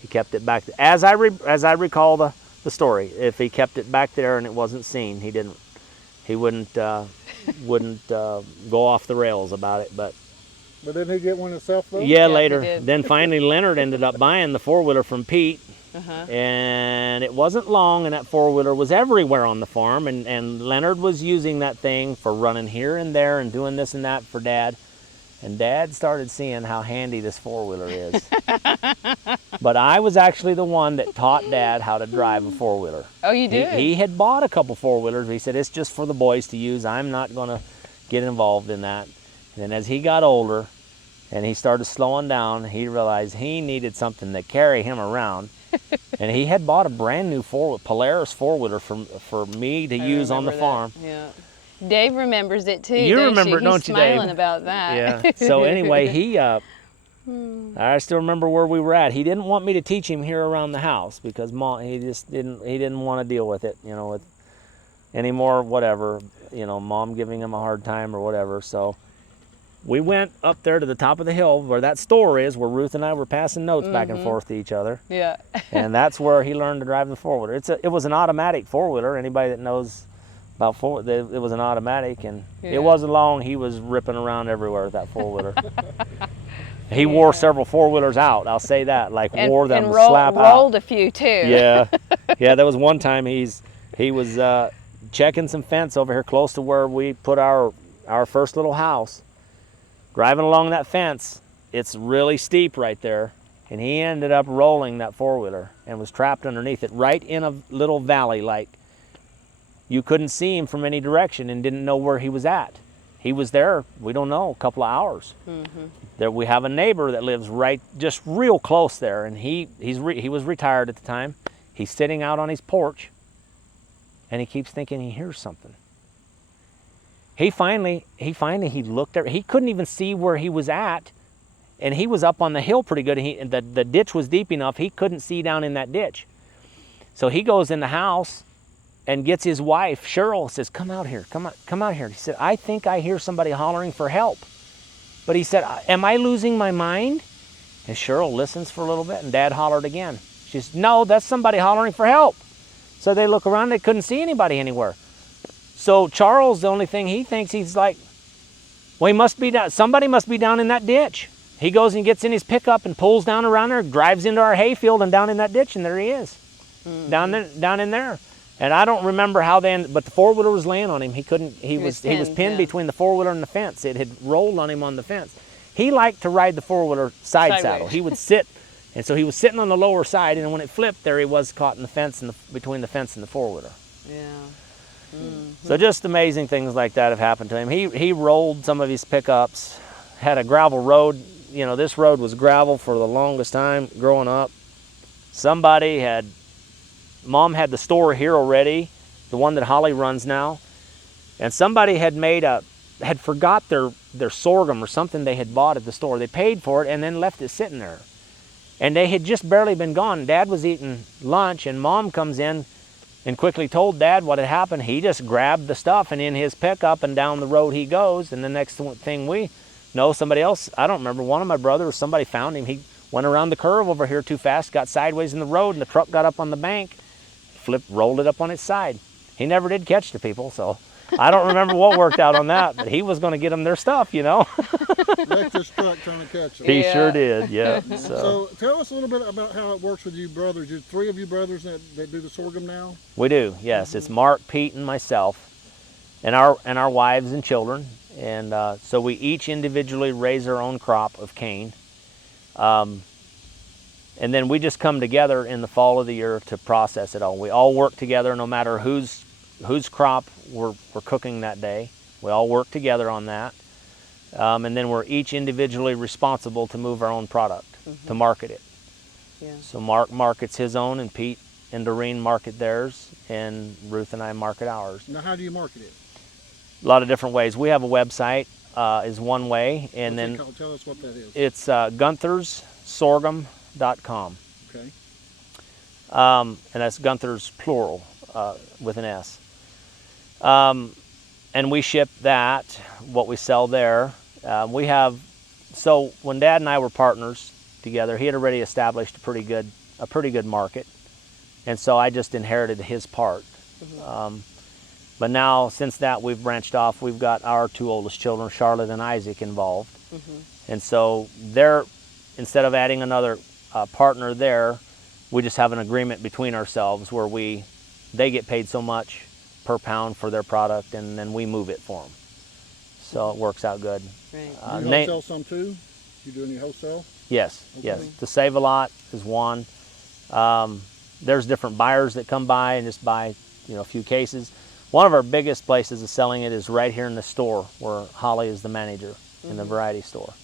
he kept it back. As I recall the story, if he kept it back there and it wasn't seen, he wouldn't go off the rails about it. But didn't he get one himself though? Yeah, later. Then finally Leonard ended up buying the four-wheeler from Pete. And it wasn't long, and that four-wheeler was everywhere on the farm, and Leonard was using that thing for running here and there and doing this and that for Dad. And Dad started seeing how handy this four-wheeler is. But I was actually the one that taught Dad how to drive a four-wheeler. Oh, you did? He had bought a couple four-wheelers. He said, it's just for the boys to use. I'm not going to get involved in that. And then as he got older and he started slowing down, he realized he needed something to carry him around. And he had bought a brand new Polaris four-wheeler for me to use on the farm. Yeah. Dave remembers it too. You remember it, don't you, Dave? He's smiling about that. Yeah. So anyway, I still remember where we were at. He didn't want me to teach him here around the house because Mom, he didn't want to deal with it, with any more whatever, Mom giving him a hard time or whatever. So we went up there to the top of the hill where that store is, where Ruth and I were passing notes back and forth to each other. Yeah. And that's where he learned to drive the four-wheeler. It was an automatic four-wheeler. Anybody that knows about it was an automatic, and it wasn't long. He was ripping around everywhere with that four-wheeler. He wore several four-wheelers out, I'll say that, wore them to slap out. Rolled a few too. Yeah. Yeah, there was one time he was checking some fence over here close to where we put our first little house. Driving along that fence, it's really steep right there, and he ended up rolling that four-wheeler and was trapped underneath it right in a little valley. You couldn't see him from any direction and didn't know where he was at. He was there, we don't know, a couple of hours. There we have a neighbor that lives just real close there, and he was retired at the time. He's sitting out on his porch, and he keeps thinking he hears something. He finally looked at, he couldn't even see where he was at, and he was up on the hill pretty good. And the ditch was deep enough, he couldn't see down in that ditch. So he goes in the house and gets his wife, Cheryl, says, come out here, come out here. He said, I think I hear somebody hollering for help. But he said, am I losing my mind? And Cheryl listens for a little bit, and Dad hollered again. She says, no, that's somebody hollering for help. So they look around, they couldn't see anybody anywhere. So Charles, the only thing he thinks, he's like, well, he must be down, somebody must be down in that ditch. He goes and gets in his pickup and pulls down around there, drives into our hayfield and down in that ditch, and there he is, down in there. And I don't remember how but the four-wheeler was laying on him. He couldn't, he was pinned between the four-wheeler and the fence. It had rolled on him on the fence. He liked to ride the four-wheeler side saddle. He would sit, and so he was sitting on the lower side, and when it flipped, there he was caught in the fence, between the fence and the four-wheeler. Yeah. So just amazing things like that have happened to him. He rolled some of his pickups, had a gravel road. You know, this road was gravel for the longest time growing up. Mom had the store here already, the one that Holly runs now, and somebody had forgot their sorghum or something they had bought at the store. They paid for it and then left it sitting there. And they had just barely been gone. Dad was eating lunch, and Mom comes in and quickly told Dad what had happened. He just grabbed the stuff and in his pickup and down the road he goes. And the next thing we know, somebody else, I don't remember, one of my brothers, somebody found him. He went around the curve over here too fast, got sideways in the road, and the truck got up on the bank, rolled it up on its side. He never did catch the people, so I don't remember what worked out on that, but he was going to get them their stuff, you know. Wrecked his truck trying to catch them. He sure did, yeah. So tell us a little bit about how it works with you brothers. There's three of you brothers that do the sorghum now? We do, yes. It's Mark, Pete, and myself, and our wives and children. And so we each individually raise our own crop of cane. And then we just come together in the fall of the year to process it all. We all work together no matter whose crop we're cooking that day. We all work together on that. And then we're each individually responsible to move our own product, to market it. Yeah. So Mark markets his own, and Pete and Doreen market theirs, and Ruth and I market ours. Now, how do you market it? A lot of different ways. We have a website, is one way, and then tell us what that is. it's Gunther's Sorghum.com. Okay. And that's Gunther's plural, with an S. And we ship that, what we sell there. So when Dad and I were partners together, he had already established a pretty good market, and so I just inherited his part. But now, since that, we've branched off. We've got our two oldest children, Charlotte and Isaac, involved, and so instead of adding another partner there, we just have an agreement between ourselves where they get paid so much per pound for their product, and then we move it for them. So it works out good. Right. You wholesale some too? You do any wholesale? Yes, Okay. yes. To Save a Lot is one. There's different buyers that come by and just buy, a few cases. One of our biggest places of selling it is right here in the store, where Holly is the manager in the variety store.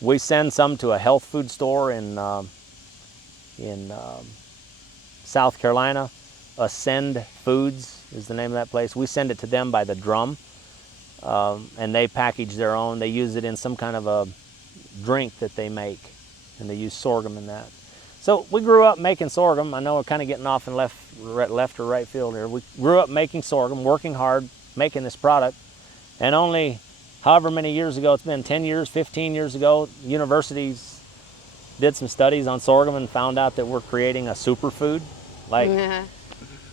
We send some to a health food store in South Carolina. Ascend Foods is the name of that place. We send it to them by the drum, and they package their own. They use it in some kind of a drink that they make, and they use sorghum in that. So we grew up making sorghum. I know we're kind of getting off in left or right field here. We grew up making sorghum, working hard, making this product, and only however many years ago, it's been 10 years, 15 years ago, universities did some studies on sorghum and found out that we're creating a superfood.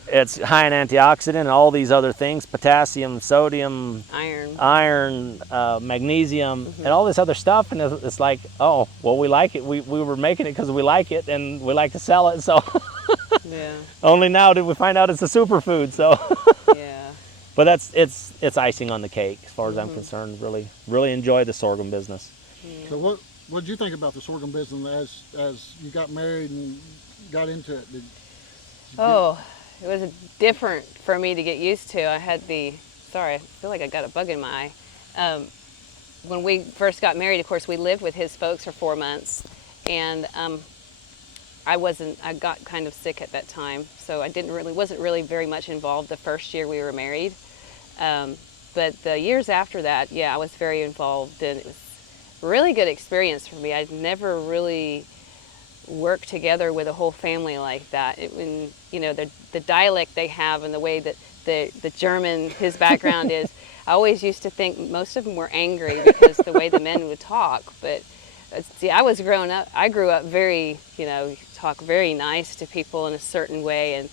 It's high in antioxidant and all these other things, potassium, sodium, iron, magnesium, and all this other stuff. And it's like, oh, well, we like it. We were making it because we like it and we like to sell it. So only now did we find out it's a superfood. So but it's icing on the cake as far as I'm concerned. Really enjoy the sorghum business. So what did you think about the sorghum business as you got married and got into it? It was different for me to get used to. I feel like I got a bug in my eye. When we first got married, of course, we lived with his folks for 4 months, and I got kind of sick at that time, so I wasn't really very much involved the first year we were married. But the years after that, yeah, I was very involved, and it was a really good experience for me. I'd never really worked together with a whole family like that. When you know the dialect they have and the way that the German, his background is, I always used to think most of them were angry because the way the men would talk. But see, I grew up very, talk very nice to people in a certain way, and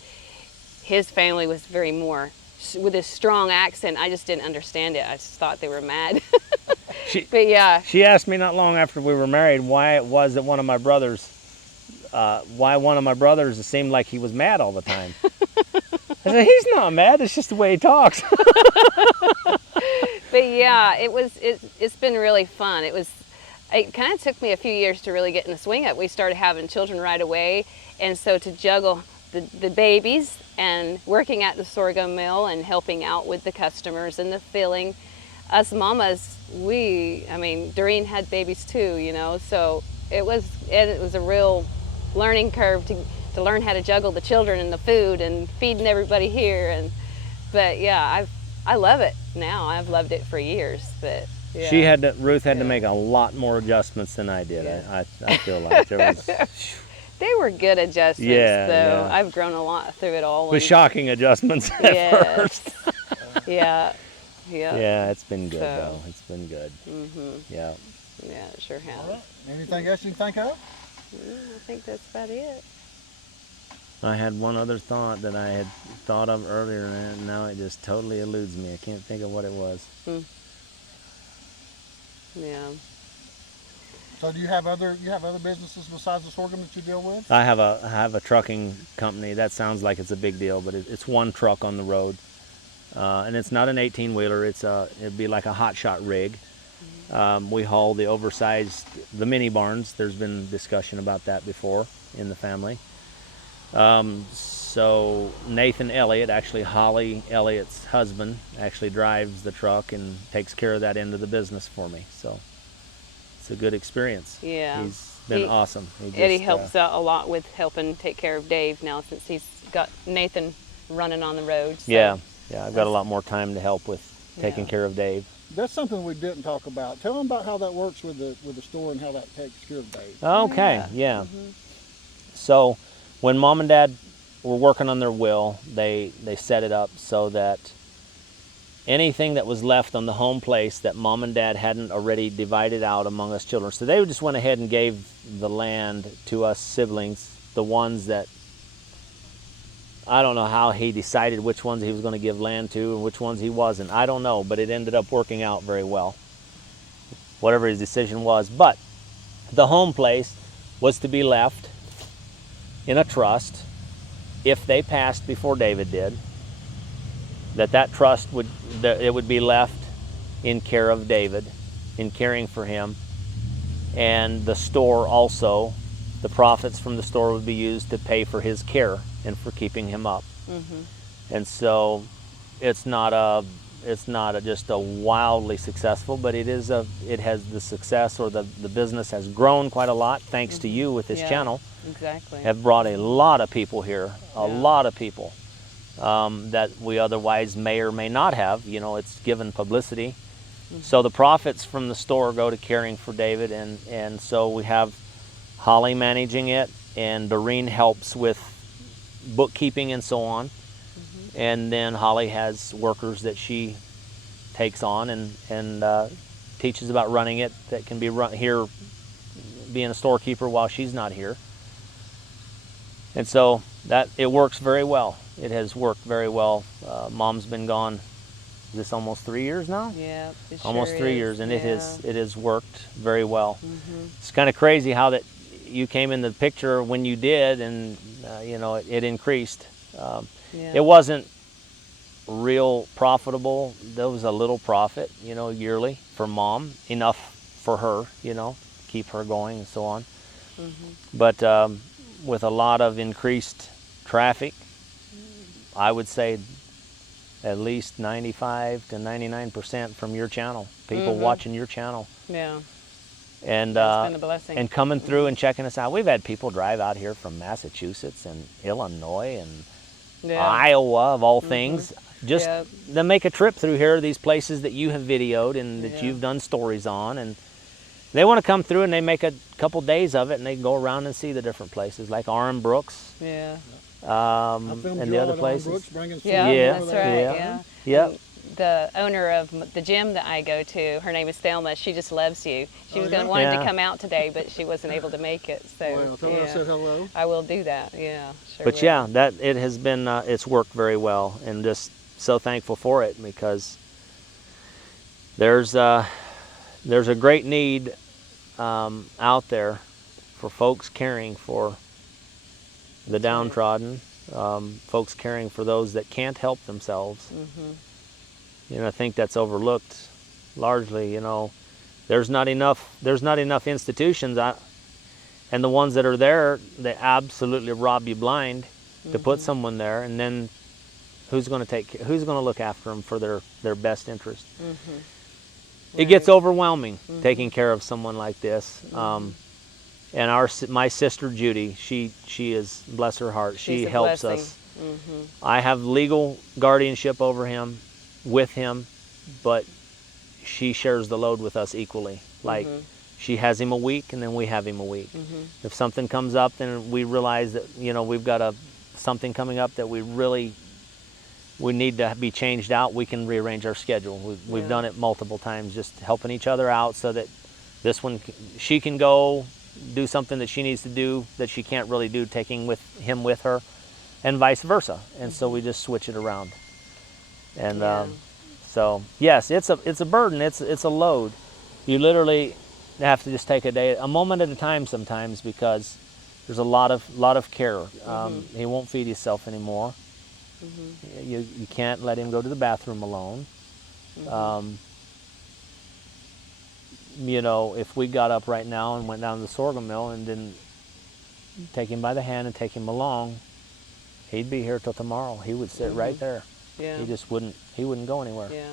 his family was very more with a strong accent. I just didn't understand it. I just thought they were mad. But yeah. She asked me not long after we were married why it was that one of my brothers it seemed like he was mad all the time. I said, he's not mad, it's just the way he talks. But yeah, it's been really fun. It kind of took me a few years to really get in the swing of it. We started having children right away, and so to juggle the babies and working at the sorghum mill and helping out with the customers and the filling, us mamas, Doreen had babies too, so it was a real learning curve to learn how to juggle the children and the food and feeding everybody here. But yeah, I love it now. I've loved it for years. But yeah. Ruth had to make a lot more adjustmts than I did. Yeah. I feel like there was. They were good adjustments, though. Yeah. I've grown a lot through it all. With shocking adjustments at first. Yeah. Yeah. Yeah, it's been good though. It's been good. Mm-hmm. Yeah. Yeah, it sure has. All right. Anything else you can think of? I think that's about it. I had one other thought that I had thought of earlier, and now it just totally eludes me. I can't think of what it was. Yeah. So do you have other businesses besides the sorghum that you deal with? I have a trucking company. That sounds like it's a big deal, but it's one truck on the road, and it's not an 18-wheeler. It'd be like a hot shot rig. We haul the mini barns. There's been discussion about that before in the family. So Nathan Elliott, actually Holly Elliott's husband, actually drives the truck and takes care of that end of the business for me. So it's a good experience. Yeah. He's been awesome. Eddie helps out a lot with helping take care of Dave now since he's got Nathan running on the road. So yeah, I've got a lot more time to help with taking care of Dave. That's something we didn't talk about. Tell them about how that works with the store and how that takes care of Dave. Okay, yeah. Mm-hmm. So when Mom and Dad were working on their will, they set it up so that anything that was left on the home place that Mom and Dad hadn't already divided out among us children. So they just went ahead and gave the land to us siblings, the ones that, I don't know how he decided which ones he was going to give land to and which ones he wasn't. I don't know, but it ended up working out very well, whatever his decision was. But the home place was to be left in a trust if they passed before David did, that trust would be left in care of David, in caring for him, and the store also, the profits from the store would be used to pay for his care and for keeping him up. Mm-hmm. And so it's not just a wildly successful, but it has the success, or the business has grown quite a lot thanks to you with this channel. Exactly. Have brought a lot of people here, a lot of people that we otherwise may or may not have. It's given publicity. Mm-hmm. So the profits from the store go to caring for David, and so we have Holly managing it, and Doreen helps with bookkeeping and so on. Mm-hmm. And then Holly has workers that she takes on and teaches about running it, that can be run here, being a storekeeper while she's not here. And so that it works very well. It has worked very well. Mom's been gone, is this almost 3 years now? Yeah, it almost sure 3 is. years, and it has worked very well. Mm-hmm. It's kind of crazy how that you came in the picture when you did, and it increased. It wasn't real profitable. There was a little profit, yearly for Mom, enough for her, keep her going and so on. Mm-hmm. But with a lot of increased traffic, I would say at least 95 to 99% from your channel, people watching your channel. Yeah. And it's been a blessing. And coming through and checking us out. We've had people drive out here from Massachusetts and Illinois and Iowa, of all things. just Yep. then make a trip through here, these places that you have videoed and that Yeah. you've done stories on, and they want to come through and they make a couple days of it and they go around and see the different places like Arm Brooks, Yeah. I filmed and you the all other at places. Brooks bringing Yeah, food Yeah, that's over right. there. Yeah. Yep. The owner of the gym that I go to, her name is Thelma. She just loves you. She Oh, was yeah? going wanted Yeah. to come out today, but she wasn't able to make it. So Well, tell her I yeah. said hello. I will do that. Yeah. Sure But will. yeah, that it has been it's worked very well, and just so thankful for it because there's a great need out there for folks caring for the That's right. downtrodden, folks caring for those that can't help themselves. Mm-hmm. You know, I think that's overlooked largely. You know, there's not enough institutions, and the ones that are there, they absolutely rob you blind to put someone there, and then who's going to look after them for their best interest? It gets overwhelming taking care of someone like this. And my sister Judy, she is, bless her heart, she She's a helps blessing. us. I have legal guardianship over him, with him, but she shares the load with us equally. Like she has him a week, and then we have him a week. If something comes up, then we realize that we've got something coming up that we need to be changed out. We can rearrange our schedule. We've done it multiple times, just helping each other out so that this one she can go do something that she needs to do that she can't really do, taking him with her, and vice versa. And so we just switch it around. And so yes, it's a burden. It's a load. You literally have to just take a moment at a time sometimes, because there's a lot of care. He won't feed himself anymore. You can't let him go to the bathroom alone. If we got up right now and went down to the sorghum mill and didn't take him by the hand and take him along, he'd be here till tomorrow. He would sit right there. Yeah. He wouldn't go anywhere. Yeah.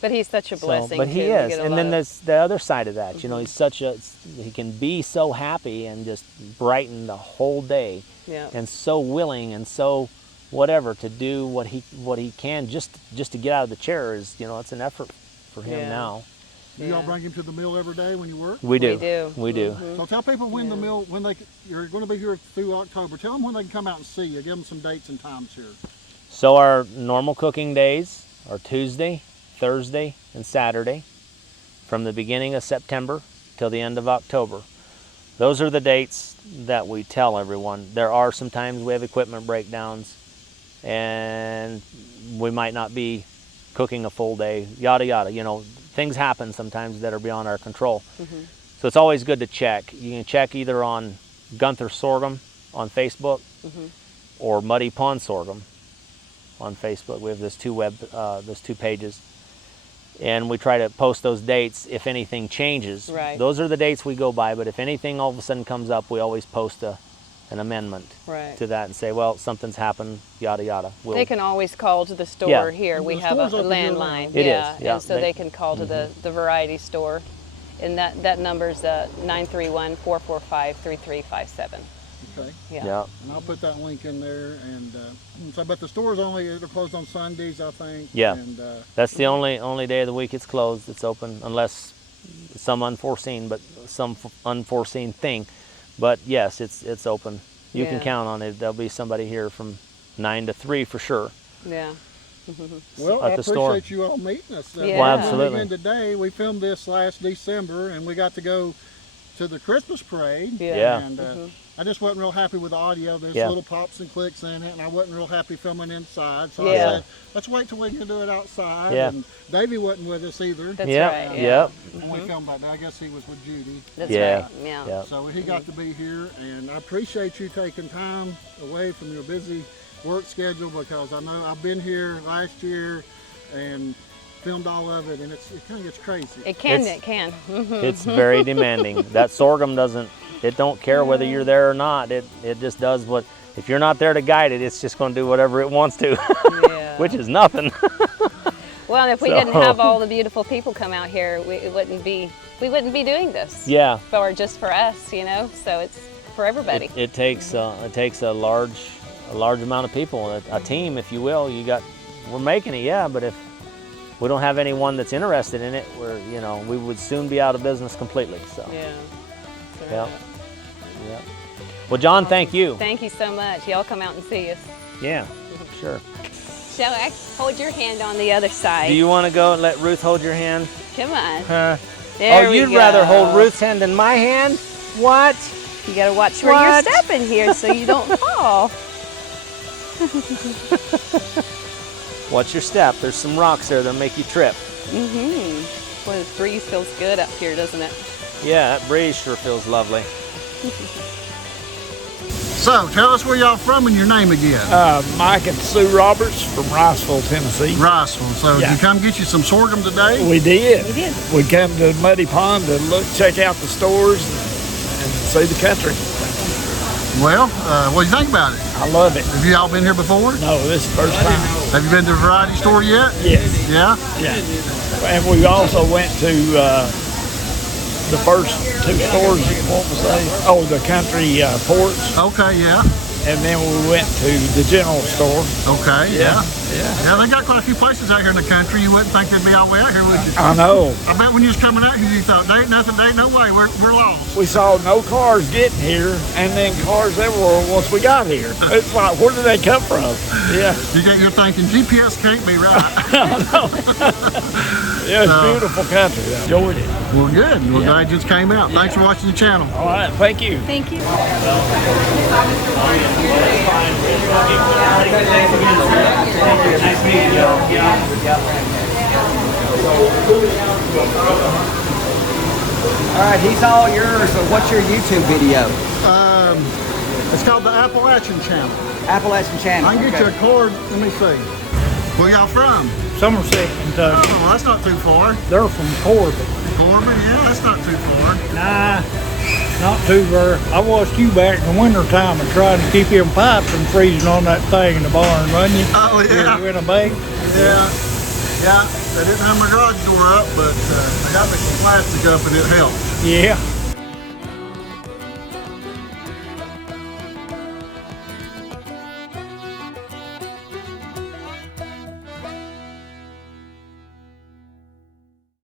But he's such a blessing. But he too. We is, get a and lot then of- there's the other side of that. He can be so happy and just brighten the whole day, Yeah. and so willing and so whatever to do what he can just to get out of the chair is, it's an effort for him Yeah. now. Do y'all bring him to the mill every day when you work? We do. We do. Mm-hmm. So tell people when the mill, you're going to be here through October. Tell them when they can come out and see you. Give them some dates and times here. So our normal cooking days are Tuesday, Thursday, and Saturday from the beginning of September till the end of October. Those are the dates that we tell everyone. There are some times we have equipment breakdowns and we might not be cooking a full day, yada yada. Things happen sometimes that are beyond our control. So it's always good to check. You can check either on Gunther Sorghum on Facebook or Muddy Pond Sorghum on Facebook. We have those two pages, and we try to post those dates if anything changes. Right. Those are the dates we go by, but if anything all of a sudden comes up, we always post an amendment Right. to that and say, well, something's happened, yada yada. They can always call to the store Yeah. here. We The have a store's open year landline. round. It yeah. is, yeah. And so they can call to the variety store. And that number's 931-445-3357. Okay. Yeah. And I'll put that link in there. And but the store's they're closed on Sundays, I think. Yeah. And That's the only day of the week it's closed. It's open unless some unforeseen thing. But yes, it's open. You can Yeah. count on it. There'll be somebody here from 9 to 3 for sure. Yeah. well, at I the store. appreciate you all meeting us. Yeah. Well, absolutely. And today we filmed this last December, and we got to go to the Christmas parade. Yeah. And I just wasn't real happy with the audio. There's Yeah. little pops and clicks in it, and I wasn't real happy filming inside. So Yeah. I said, let's wait till we can do it outside. Yeah. And Davy wasn't with us either. That's Yep, right. yep. When we filmed that day, I guess he was with Judy. That's Yeah. right. Yeah. Yeah. So he got to be here, and I appreciate you taking time away from your busy work schedule, because I know I've been here last year and filmed all of it, and it kind of gets crazy. It can. It's- It can. It's very demanding. That sorghum don't care whether you're there or not. It just does what, if you're not there to guide it, it's just going to do whatever it wants to, Yeah. which is nothing. Well, if we So- didn't have all the beautiful people come out here, we wouldn't be doing this. Yeah. Just for us, So it's for everybody. It takes a large amount of people, a team, if you will. You got we're making it, yeah, but if we don't have anyone that's interested in it, we would soon be out of business completely. So Yeah. yeah. Yeah. Well, John, thank you. Thank you so much. Y'all come out and see us. Yeah, sure. Shall I hold your hand on the other side? Do you want to go and let Ruth hold your hand? Come on. Huh? There we You'd go. rather hold Ruth's hand than my hand? What? You gotta watch where you're stepping here so you don't fall. Watch your step. There's some rocks there that'll make you trip. Mm-hmm. Boy, this breeze feels good up here, doesn't it? Yeah, that breeze sure feels lovely. So, tell us where y'all from and your name again. Mike and Sue Roberts from Riceville, Tennessee. Riceville. So, Yeah. did you come get you some sorghum today? We did. We did. We came to Muddy Pond to check out the stores and see the country. Well, what do you think about it? I love it. Have you all been here before? No, this is the first time. Have you been to the variety store yet? Yes. Yeah? Yeah. And we also went to the first two stores, what was they? Oh, the country ports. Okay, yeah. And then we went to the general store. Okay, yeah. Yeah. Yeah, they got quite a few places out here in the country. You wouldn't think they'd be all the way out here, would you? I know. I bet when you was coming out here, you thought, there ain't nothing, there ain't no way, we're lost. We saw no cars getting here, and then cars everywhere once we got here. It's like, where did they come from? Yeah. You're thinking, GPS can't be right. Yeah, it's beautiful country. I enjoyed it. Well, good. Well, glad you just came out. Thanks for watching the channel. All right, thank you. Thank you. Nice meeting you. All right, he's all yours. So what's your YouTube video? It's called the Appalachian channel. Appalachian Channel. I can get you a card. Let me see. Where y'all from? Somerset, Kentucky. Oh, that's not too far. They're from Corbin. Corbin, yeah, that's not too far. Nah, not too far. I watched you back in the wintertime and tried to keep them pipes from freezing on that thing in the barn, wasn't you? Oh, yeah. You in a bank? Yeah. Yeah, they didn't have my garage door up, but I got the plastic up and it helped. Yeah.